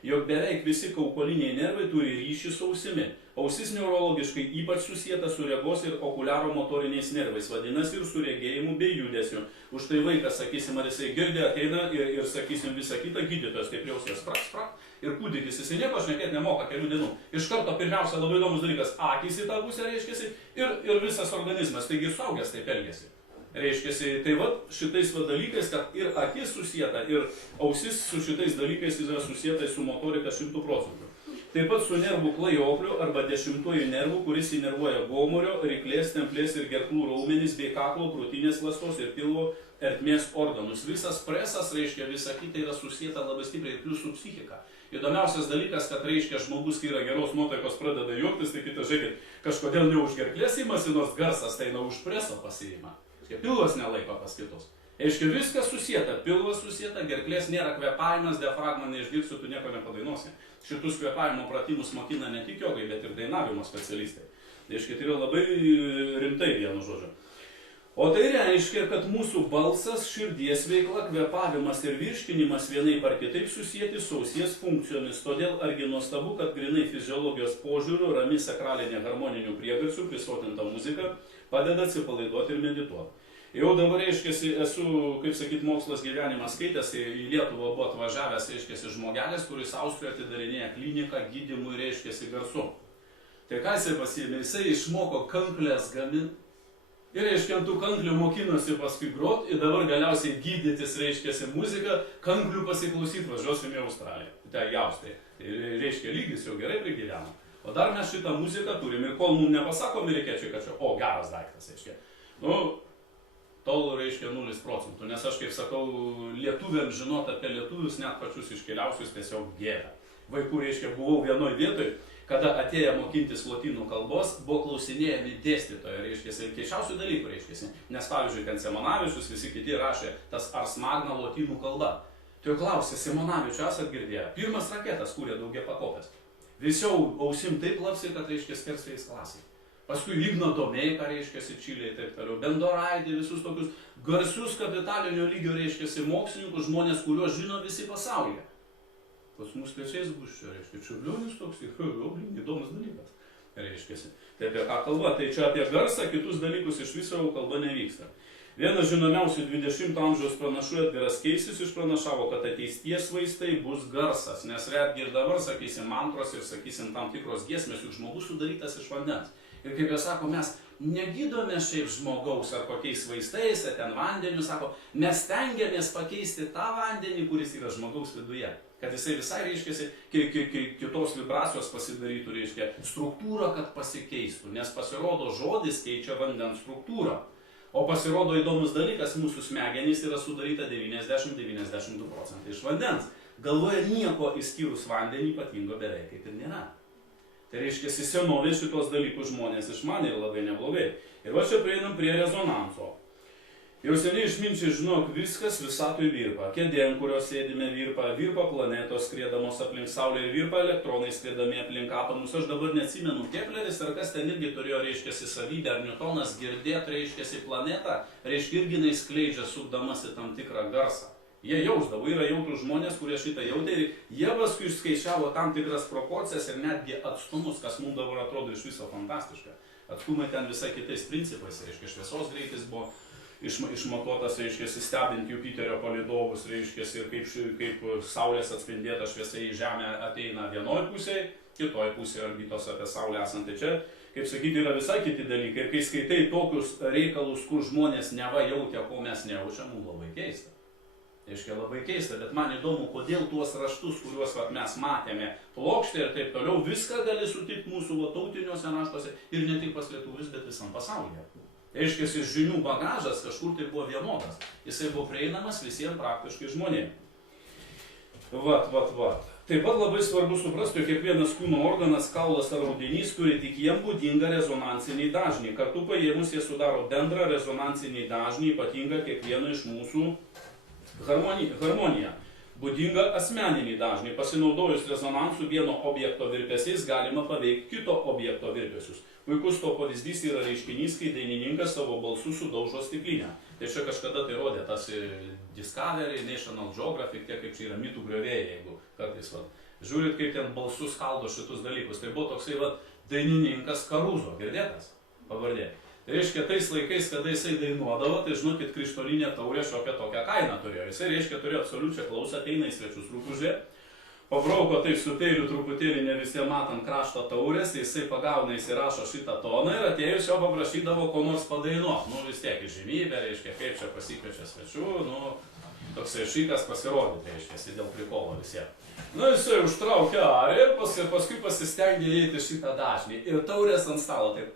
jog beveik visi kaukoliniai nervai turi ryšį su ausimi. Ausis neurologiškai ypač susieta su regos ir okuliaro motoriniais nervais, vadinasi ir su regėjimu bei judesiu. Už tai vaikas, sakysim, ar jisai girdė, ateina ir sakysim, visą kitą gydytojas, taip jau ausies sprak. Ir kūdikis, jisai nieko šnekėti nemoka kelių dienų. Iš karto pirmiausia labai įdomus dalykas, akys į tą pusę reiškiasi ir visas organizmas, taigi suaugęs taip elgiasi. Reiškiasi, tai va šitais va dalykais, kad ir akis susieta, ir ausis su šitais dalykais yra susietai su motorika 100%. Taip pat su nervų klajokliu arba 10-uoju nervu, kuris įnervuoja gomurio, ryklės, templės ir gerklų raumenis bei kaklo, krūtinės ląstos ir pilvo ertmės organus. Visas presas, reiškia, visa kita yra susieta labai stipriai plius su psichika. Įdomiausias dalykas, kad reiškia žmogus, kai yra geros nuotaikos, pradeda juoktis, tai kita, žiūrėkit, kažkodėl ne už gerklės imasi, nors garsas tai už preso pasiima. Pilvas nelaiko pas kitus. Reiškia, viskas susieta, pilvas susieta, gerklės nėra kvepavimas, diafragma neišgirsiu, tu nieko nepadainuosi. Šitus kvepavimo pratimus mokina ne tik jogai, bet ir dainavimo specialistai. Reiškia, tai yra labai rimtai vienu žodžiu. O tai reiškia, kad mūsų balsas, širdies veikla, kvepavimas ir virškinimas vienaip ar kitaip susieti su ausies funkcijomis. Todėl argi nuostabu, kad grinai fiziologijos požiūriu rami sakralinė harmoninių priegarsių prisotinta muzika padeda atsipalaiduoti ir medituoti. Jau dabar, reiškiasi, esu, kaip sakyt, mokslas gyvenimas skaitęs, į Lietuvą buvo atvažiavęs, reiškiasi, žmogelis, kuris Austrijoje atidarinėja kliniką gydymui, reiškiasi, garsu. Tai ką jisai pasiėmė? Jisai išmoko kanklės gaminti. Ir, reiškia, tų kanklių mokinosi paskui grot ir dabar galiausiai gydytis, reiškiasi, muziką, kanklių pasiklausyti, važiuosim į Australiją. Tai į Austriją. Reiškia, lygis jau gerai prigyveno. O dar mes šitą muziką turim ir kol mums nepasako amerikiečiai, kad čia, o, geras daiktas, reiškia. Nu, tol, reiškia, 0%. Nes aš, kaip sakau, lietuviams žinot apie lietuvius, net pačius iškeliausius tiesiog gėda. Vaikų, reiškia, buvau vienoj vietoj, kada atėję mokintis lotynų kalbos, buvo klausinėjami dėstytojai, reiškiasi, keičiausių dalykų, reiškiasi. Nes, pavyzdžiui, ten Simonavičius, visi kiti rašė tas Ars Magna lotynų kalba. Tai jau klausė, Simonavičių esat girdėję? Pirmas raketas kūrė daugia pakopės. Visi ausim taip lapsi, kad, reiškia, skersvėjais klasiai. Paskui Igno Domėka, reiškiasi, Čilėje ir taip toliau. Bendoraitė, visus tokius garsius kapitalinio lygio, reiškiasi, mokslininkus, žmonės, kuriuos žino visi pasaulyje. Pas mus pečiais bus čia, reiškia, Čiurlionis toks, įdomus dalykas, reiškiasi. Tai apie ką kalba? Tai čia apie garsą, kitus dalykus iš viso kalba nevyksta. Vienas žinomiausių 20 amžiaus pranašų Edgaras Keisis išpranašavo, kad ateisties vaistai bus garsas, nes retgi ir dabar, sakysim, mantros ir, sakysim, tam tikros giesmės, juk žmogus sudarytas iš vandens. Ir kaip jie sako, mes negydome šiaip žmogaus ar kokiais vaistais, ar ten vandeniu, sako, mes stengiamės pakeisti tą vandenį, kuris yra žmogaus viduje. Kad jisai visai, reiškiasi, kitos vibracijos pasidarytų, reiškia, struktūrą, kad pasikeistų, nes pasirodo žodis keičia vandens struktūrą. O pasirodo įdomus dalykas, mūsų smegenys yra sudaryta 90-92% iš vandens. Galvoje nieko išskyrus vandenį ypatingo beveik kaip ir nėra. Tai reiškia, senovės šitos dalykus žmonės išmanė ir labai neblogai. Ir va čia prieinam prie rezonanso. Jau seniai išminčiai žinok, viskas visatoj virpa. Kėdė, ant kurios sėdime virpa, virpa planetos skriedamos aplink Saulę ir virpa elektronai skriedami aplink atomus. Aš dabar neatsimenu, Kepleris ar kas ten irgi turėjo, reiškiasi, savybę, ar Newtonas girdėt, reiškiasi, planetą, reiškia, irgi jinai skleidžia sukdamasi tam tikrą garsą. Jie jausdavo, yra jautrų žmonės, kurie šitą jautė ir jie paskui išskaičiavo tam tikras proporcijas ir netgi atstumus, kas mums dabar atrodo iš viso fantastiška. Atstumai ten visai kitais principais, reiškia, šviesos greitis buvo išmatuotas, reiškia, stebint Jupiterio palydovus, reiškia, ir kaip Saulės atspindėta šviesa į Žemę ateina vienoj pusėje, kitoj pusėje orbitos apie Saulę esant. Tai čia, kaip sakyti, yra visai kiti dalykai. Ir kai skaitai tokius reikalus, kur žmonės neva jautė, ko mes nejaučiam, mums labai keista. Reiškia, labai keista, bet man įdomu, kodėl tuos raštus, kuriuos mes matėme plokštė ir taip toliau, viską gali sutikti mūsų tautiniuose raštuose ir ne tik pas lietuvius, bet visam pasaulyje. Reiškia, žinių bagažas kažkur tai buvo vienodas. Jisai buvo prieinamas visiems praktiškai žmonėms. Vat. Taip pat labai svarbu suprasti, jog kiekvienas kūno organas, kaulas ar audinys turi tik jiem būdingą rezonansinį dažnį. Kartu paėmus jie sudaro bendrą rezonansinį dažnį, ypatingą kiekvieno iš mūsų harmoniją. Būdinga asmeninį dažnį. Pasinaudojus rezonansu vieno objekto virpesiais galima paveikti kito objekto virpesius. Puikus to pavyzdys yra reiškinys, kai dainininkas savo balsu sudaužo stiklinę. Tai čia kažkada tai rodė tas Discovery, National Geographic, tiek kaip čia yra mitų griovėjai, jeigu kartais žiūrit, kaip ten balsus skaldo šitus dalykus. Tai buvo toksai dainininkas Caruso, girdėtas pavardė. Tai reiškia, tais laikais, kada jisai dainuodavo, tai žinokit, krištolinė taurė šiokią tokią kainą turėjo. Jisai, reiškia, turėjo absoliučią klausą, ateina į svečius rūpužė, pabrauko taip su peiliu truputėlį ne visiems matant krašto taurės, jisai pagauna, įsirašo šitą toną ir atėjus jo paprašydavo ko nors padainuot. Nu vis tiek įžymybė, reiškia, kaip čia pasikviečia svečių, toksai šykas pasirodyti, reiškia, dėl prikolo visiems. Jisai užtraukė ariją ir paskui pasistengė įeiti šitą dažnį. Ir taurės ant stalo taip,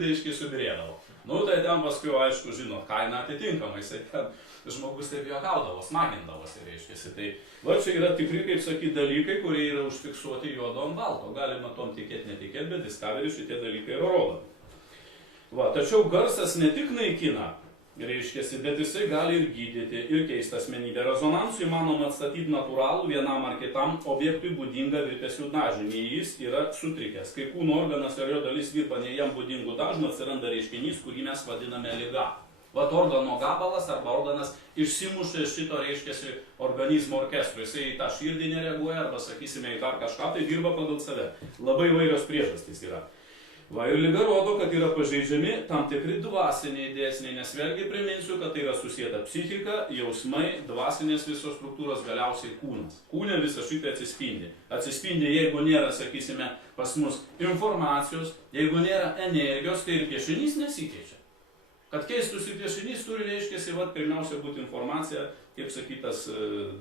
reiškia, subirėdavo. Tai ten paskui, aišku, žinot, kaina atitinkamai, jisai ten žmogus taip juokaudavo, smagindavosi, reiškia. Tai va čia yra tikri, kaip sakyti, dalykai, kurie yra užfiksuoti juodo ant balto. Galima tom tikėti, netikėti, bet Discovery šitie dalykai yra rodomi. Tačiau garsas ne tik naikina, reiškia, bet jisai gali ir gydyti, ir keisti asmenybę. Rezonansui įmanoma atstatyti natūralų vienam ar kitam objektui būdingą virpesių dažnį. Jis yra sutrikęs. Kai kūno organas ar jo dalis virpa ne jam būdingų dažnų, atsiranda reiškinys, kurį mes vadiname liga. Organo gabalas arba organas išsimuša iš šito, reiškia, organizmo orkestro. Jisai į tą širdį nereaguoja arba, sakysime, į dar kažką, tai dirba pagal save. Labai įvairios priežastys yra. Ir liga rodo, kad yra pažeidžiami tam tikri dvasiniai dėsniai, nes vėlgi priminsiu, kad tai yra susieta psichika, jausmai, dvasinės visos struktūros, galiausiai kūnas. Kūne visą šitą atsispindi. Atsispindi, jeigu nėra, sakysime, pas mus informacijos, jeigu nėra energijos, tai ir piešinys nesikeičia. Kad keistųsi piešinys turi, reiškia, pirmiausia būti informacija, kaip sakytas,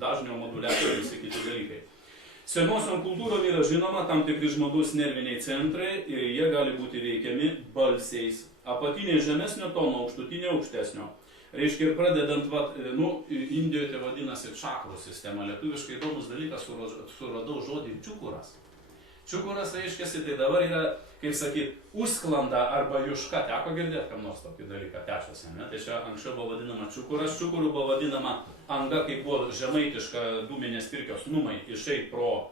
dažnio moduliacija ir visi kiti dalykai. Senosiom kultūrom yra žinoma tam tikri žmogaus nerviniai centrai ir jie gali būti veikiami balsiais. Apatinė žemesnio tono, aukštutinė aukštesnio. Reiškia, ir pradedant, Indijoje tai vadinasi čakrų sistema. Lietuviškai įdomus dalykas, suradau žodį čiukuras. Čiukuras, reiškia, tai dabar yra, kaip sakyt, usklanda arba juška. Teko girdėti, kam nors tokį dalyką tečiasi, ne? Tai čia anksčiau buvo vadinama čiukuras, čiukurų buvo vadinama anga, kaip buvo žemaitiška dūminės pirkios numai, išeit pro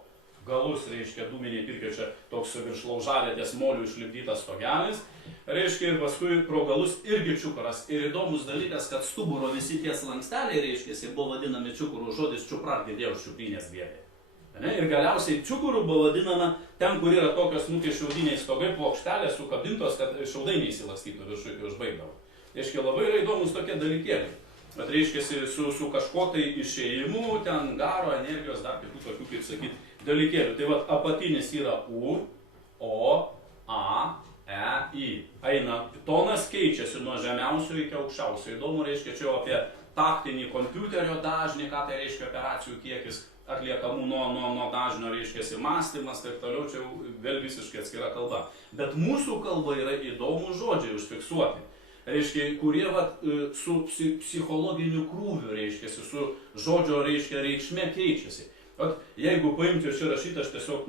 galus, reiškia, dūminiai pirkio čia toks virš laužavietės molių išlipdytas stogelis, reiškia, ir paskui pro galus irgi čiukuras. Ir įdomus dalykas, kad stuburo visi tie slanksteliai, reiškia, buvo vadinami čiukurų, žodis čiuprat girdėjau čiuprinės vietė. Ir galiausiai čiukurų buvo vadinama ten, kur yra tokios šiaudiniai stogai, plokštelės sukabintos, kad šiaudai neįsilastytų viršui, kai užbaigdavo. Reiškia, labai yra įdomus tokie dalykėliai. Bet reiškia, su kažko tai išėjimu, ten garo, energijos, dar kitų tokių, kaip sakyti, dalykėlių. Tai apatinis yra U, O, A, E, I. Eina, tonas keičiasi nuo žemiausio iki aukščiausio. Įdomu, reiškia, čia apie taktinį kompiuterio dažnį, ką tai reiškia operacijų kiekis atliekamų nuo dažnio, reiškia, mąstymas, taip toliau, čia vėl visiškai atskira kalba. Bet mūsų kalba yra įdomų žodžiai užfiksuoti. Reiškia, kurie su psichologiniu krūviu, reiškia, su žodžio, reiškia, reikšme keičiasi. Jeigu paimti ir čia rašyti, aš tiesiog,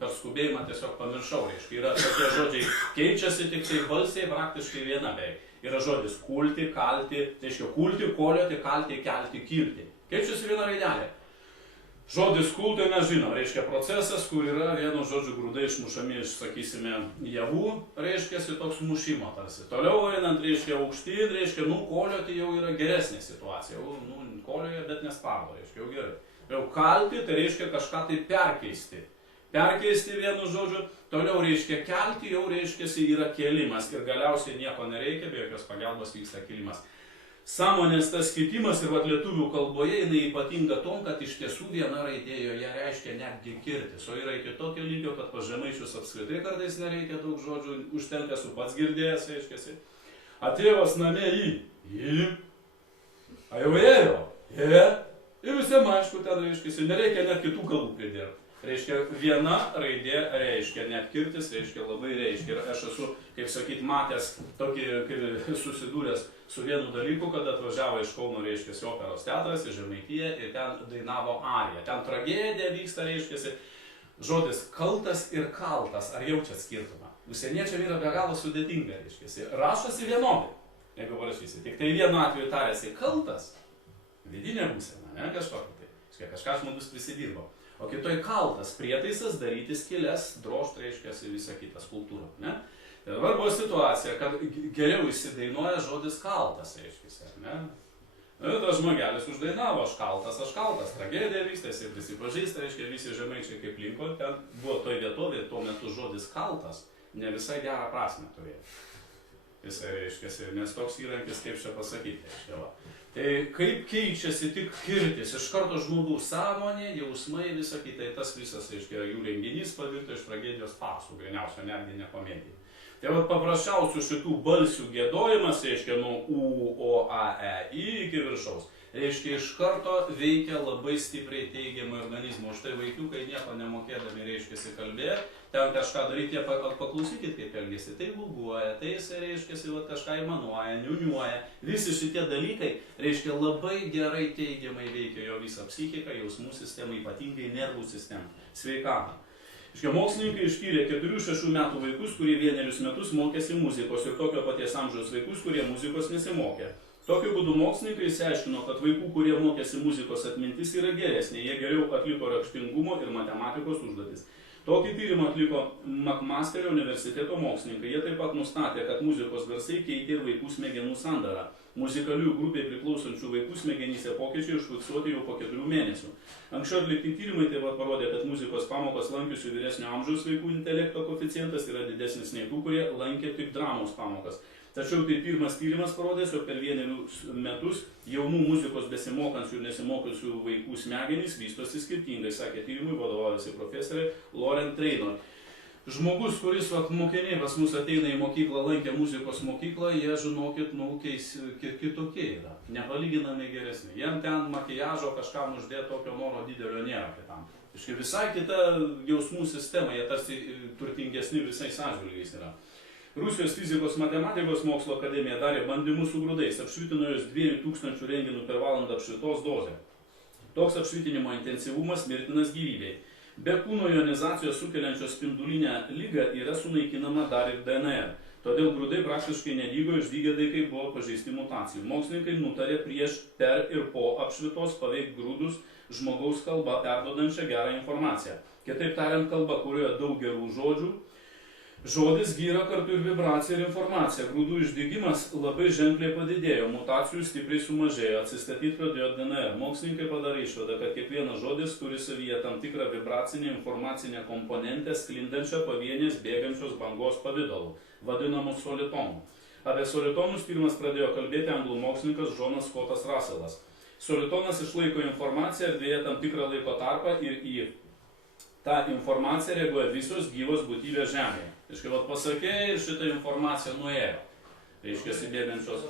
per skubėjimą tiesiog pamiršau, reiškia, yra tokie žodžiai, keičiasi tik tai balsiai praktiškai viena beveik. Yra žodis kulti, kalti, reiškia kulti, kolioti, kalti, kelti, kilti. Keičiasi viena raidelė. Žodis kulti mes žinom, reiškia procesas, kur yra vienu žodžiu grūdai išmušami iš, sakysime, javų, reiškia, toks mušimo tarsi. Toliau einant, reiškia, aukštyn, reiškia, kolioti jau yra geresnė situacija. Kolioja, bet nespardo, reiškia, jau gerai. Jau kalti, tai reiškia kažką tai perkeisti. Perkeisti vienu žodžiu, toliau reiškia kelti, jau reiškia yra kėlimas ir galiausiai nieko nereikia, be jokios pagalbos vyksta kėlimas. Sąmonės tas kitimas ir lietuvių kalboje jinai ypatinga tom, kad iš tiesų viena raidė joje reiškia netgi kirtis, o yra iki tokio lygio, kad pas žemaičius apskritai kartais nereikia daug žodžių, užtenka su pats girdėjęs, reiškia. Atėjos namie jau ėjo, ir visiems aišku, ten reiškia, nereikia net kitų kalbų pridėti. Reiškia, viena raidė reiškia, net kirtis reiškia, labai reiškia. Ir aš esu, kaip sakyt, matęs tokį, susidūręs su vienu dalyku, kad atvažiavo iš Kauno, reiškia, operos teatras į Žemaitiją ir ten dainavo ariją. Ten tragedija vyksta, reiškia, žodis kaltas ir kaltas. Ar jaučiat skirtumą? Užsieniečiam yra be galo sudėtinga, reiškia. Rašosi vienodai, jeigu parašysi. Tik tai vienu atveju tarėsi kaltas, vidinė būsena, ne kažkokia tai. Kažką žmogus prisidirbo. O kitoj kaltas prietaisas daryti skylės, drožt, reiškia, ir visą kitą skulptūrą. Ne? Ir dabar buvo situacija, kad geriau įsidainuoja žodis kaltas, reiškia, ne? Ir tas žmogelis uždainavo, aš kaltas, tragedija vyksta, jis prisipažįsta, reiškia, visi žemaičiai kaip linko, ten buvo toj vietovė, tuo metu žodis kaltas ne visai gerą prasmę turėjo. Jisai, reiškia, nes toks įrankis, kaip čia pasakyti, reiškia, va. Tai kaip keičiasi tik kirtis, iš karto žmogaus sąmonė, jausmai, visą kitą, tas visas, reiškia, jų renginys pavirto iš tragedijos farsų, gryniausio netgi ne komedija. Tai va paprasčiausių šitų balsių giedojimas, reiškia, nuo U, O, A, E, I iki viršaus, reiškia, iš karto veikia labai stipriai teigiamą organizmą. Štai vaikiukai nieko nemokėdami, reiškia, kalbėjo, ten kažką daryti, jie paklausykit, kaip elgesi, tai gulguoja, tai jis, reiškia, kažką įmanuoja, niuniuoja. Visi šitie dalykai, reiškia, labai gerai teigiamai veikia jo visą psichiką, jausmų sistemą, ypatingai nervų sistemą, sveikatą. Mokslininkai ištyrė 4-6 metų vaikus, kurie 1 metus mokėsi muzikos ir tokio paties amžiaus vaikus, kurie muzikos nesimokė. Tokiu būdu mokslininkai išsiaiškino, kad vaikų, kurie mokėsi muzikos atmintis, yra geresnė, jie geriau atliko raštingumo ir matematikos užduotis. Tokį tyrimą atliko Makmasterio universiteto mokslininkai. Jie taip pat nustatė, kad muzikos garsai keitė ir vaikų smegenų sandarą. Muzikalių grupiai priklausančių vaikų smegenyse pokyčiai užfiksuoti jau po 4 mėnesių. Anksčiau atlikti tyrimai taip pat parodė, kad muzikos pamokos lankiusių vyresnio amžiaus vaikų intelekto koeficientas yra didesnis nei tų, kurie lankė tik dramos pamokas. Tačiau tai pirmas tyrimas parodė, jog per 1 metus jaunų muzikos besimokančių ir nesimokančių vaikų smegenys vystosi skirtingai, sakė tyrimui vadovaujasi profesorė Lauren Trainor. Žmogus, kuris mokiniai pas mus ateina į mokyklą, lankė muzikos mokyklą, jie, žinokit, kitokie yra, nepalyginamai geresni. Jiem ten makiažo kažkam uždėti tokio noro didelio nėra kitam. Visai kita jausmų sistema, jie tarsi turtingesni visais atžvilgiais yra. Rusijos fizikos matematikos mokslo akademija darė bandymus su grūdais, apšvitino jos 2000 renginų per valandą apšvitos dozę. Toks apšvitinimo intensyvumas mirtinas gyvybei. Be kūno ionizacijos sukeliančios spindulinę ligą yra sunaikinama dar ir DNR. Todėl grūdai praktiškai nedygo, išdygę daigai buvo pažeisti mutacijų. Mokslininkai nutarė prieš, per ir po apšvitos paveikti grūdus žmogaus kalba perduodančią gerą informaciją. Kitaip tariant, kalba, kurioje daug gerų žodžių. Žodis gyra kartu ir vibracija ir informacija. Grūdų išdygimas labai ženkliai padidėjo, mutacijų stipriai sumažėjo, atsistatyti pradėjo DNR. Mokslininkai padarė išvadą, kad kiekvienas žodis turi savyje tam tikrą vibracinę informacinę komponentę sklindančią pavienės bėgančios bangos pavidalu, vadinamų solitonų. Apie solitonus pirmas pradėjo kalbėti anglų mokslininkas Džonas Scottas Russellas. Solitonas išlaiko informaciją erdvėje tam tikrą laiko tarpą ir į tą informaciją reaguoja visos gyvos būtybės Žemėje. Reiškia, pasakė ir šitą informaciją nuėjo. Reiškia, bėgančios.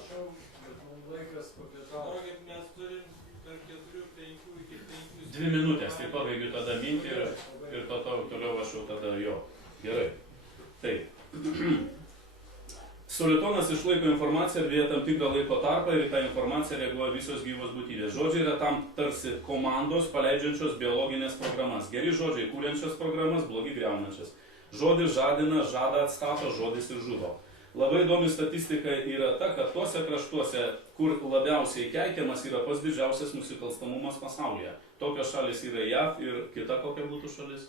Laikas papietauti. Mes turim per 4-5 iki 5. 2 minutės, tai pabaigiu tada mintį ir toliau aš jau tada jo. Gerai. Taip. Solitonas išlaiko informaciją erdvėje tam tikrą laiko tarpą ir į tą informaciją reaguoja visos gyvos būtybės. Žodžiai yra tam tarsi komandos paleidžiančios biologinės programas. Geri žodžiai kūrenčios programas, blogi griaunančias. Žodis žadina, žada atstato, žodis ir žudo. Labai įdomi statistika yra ta, kad tuose kraštuose, kur labiausiai keikiamas, yra pats didžiausias nusikalstamumas pasaulyje. Tokios šalis yra JAV ir kita kokia būtų šalis?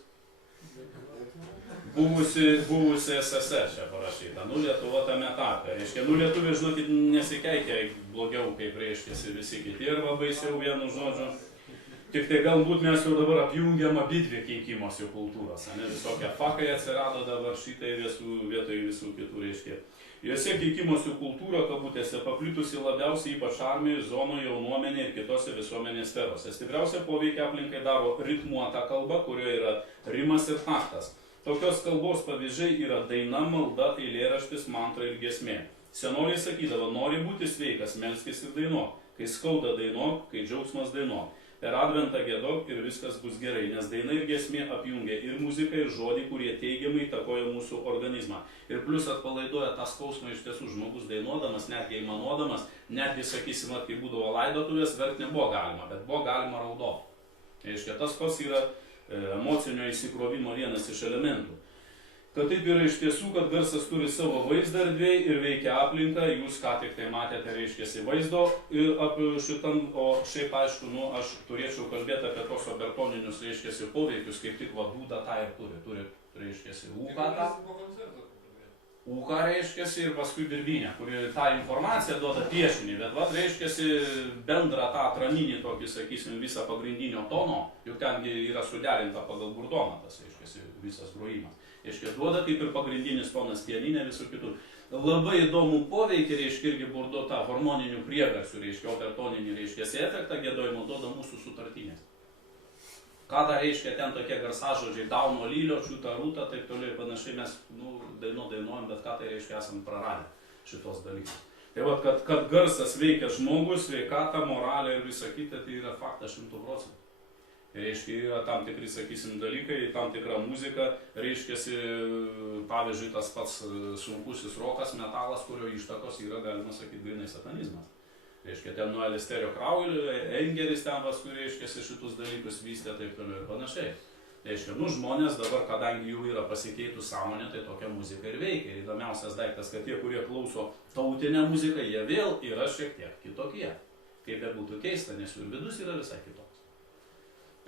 Buvusi SSR čia parašyta, Lietuva tame tarpe. Reiškia, lietuviai, žinokit, nesikeikia blogiau, kaip reiškiasi visi kiti, arba baisiau vienu žodžiu. Tik tai galbūt mes jau dabar apjungiam abidvi keikimosi kultūros, visokie fakai atsirado dabar šitai vietoj visų kitų, reiškia. Juose keikimosi kultūra, kabutėse, paplitusi labiausiai ypač armijoje, zonoje, jaunuomenėje ir kitose visuomenės sferose. Stipriausia poveikia aplinkai daro ritmuota kalba, kurioje yra rimas ir taktas. Tokios kalbos pavyzdžiai yra daina, malda, eilėraštis, mantra ir giesmė. Senoliai sakydavo, nori būti sveikas, melskis ir dainuok. Kai skauda dainuok, kai džiaugsmas dainuok. Per adventą giedok ir viskas bus gerai, nes daina ir giesmė apjungia ir muziką, ir žodį, kurie teigiamai įtakoja mūsų organizmą. Ir plus atpalaiduoja tą skausmą iš tiesų žmogus dainuodamas, netgi įmanuodamas, netgi, sakysim, kai būdavo laidotuvės, verkt nebuvo galima, bet buvo galima raudoti. Reiškia, tas pats yra emocinio įsikrovimo vienas iš elementų. Kad taip yra iš tiesų, kad garsas turi savo vaizdą erdvėj ir veikia aplinką, jūs ką tik tai matėte, reiškiasi vaizdo šitam, o šiaip aišku, aš turėčiau kalbėti apie tos obertoninius, reiškiasi, poveikius, kaip tik dūda tą ir turi, reiškiasi, ūką reiškiasi ir paskui birbinę, kuri tą informaciją duoda piešinį, bet reiškiasi bendrą tą atraminį tokį, sakysim, visą pagrindinio tono, juk tengi yra suderinta pagal burdoną tas, reiškiasi, visas grojimas. Reiškia, duoda kaip ir pagrindinis tonas pianinė visų kitų. Labai įdomų poveikį, reiškia, irgi burdo tą hormoninių priegarsių, reiškia, obertoninį, reiškiasi, efektą giedojimo duoda mūsų sutartinės. Ką dar reiškia ten tokie garsažodžiai, dauno lylio, čiūta rūta, taip toliau ir panašiai mes dainuojam, bet ką tai reiškia, esam praradę šitos dalykus. Tai kad garsas veikia žmogų, sveikatą, moralę ir visą kitą, tai yra faktas 100%. Reiškia, yra tam tikri, sakysim, dalykai, tam tikra muzika, reiškiasi, pavyzdžiui, tas pats sunkusis rokas, metalas, kurio ištakos yra, galima sakyti, grynai satanizmas. Reiškia, ten nuo Alisterio Crowley, Engeris ten paskui, reiškiasi, šitus dalykus vystė, taip toliau ir panašiai. Reiškia, žmonės dabar, kadangi jų yra pasikeitų sąmonė, tai tokia muzika ir veikia. Ir įdomiausias daiktas, kad tie, kurie klauso tautinę muziką, jie vėl yra šiek tiek kitokie. Kaip bebūtų keista, nes jų vidus yra visai kitoks.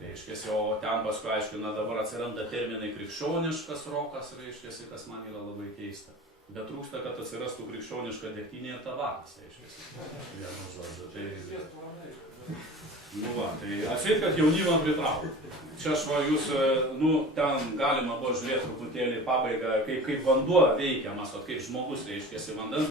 Reiškiasi, o ten paskui, aiškina, dabar atsiranda terminai krikščioniškas rokas, reiškiasi, kas man yra labai keista. Bet trūksta, kad atsirastų krikščioniška degtinė ir tabakas, reiškiasi. Vienu žodžiu. Tai atseit, kad jaunimą pritraukia. Čia jūs, ten galima buvo žiūrėti truputėlį pabaigą, kaip vanduo veikiamas, o kaip žmogus, reiškiasi, vandens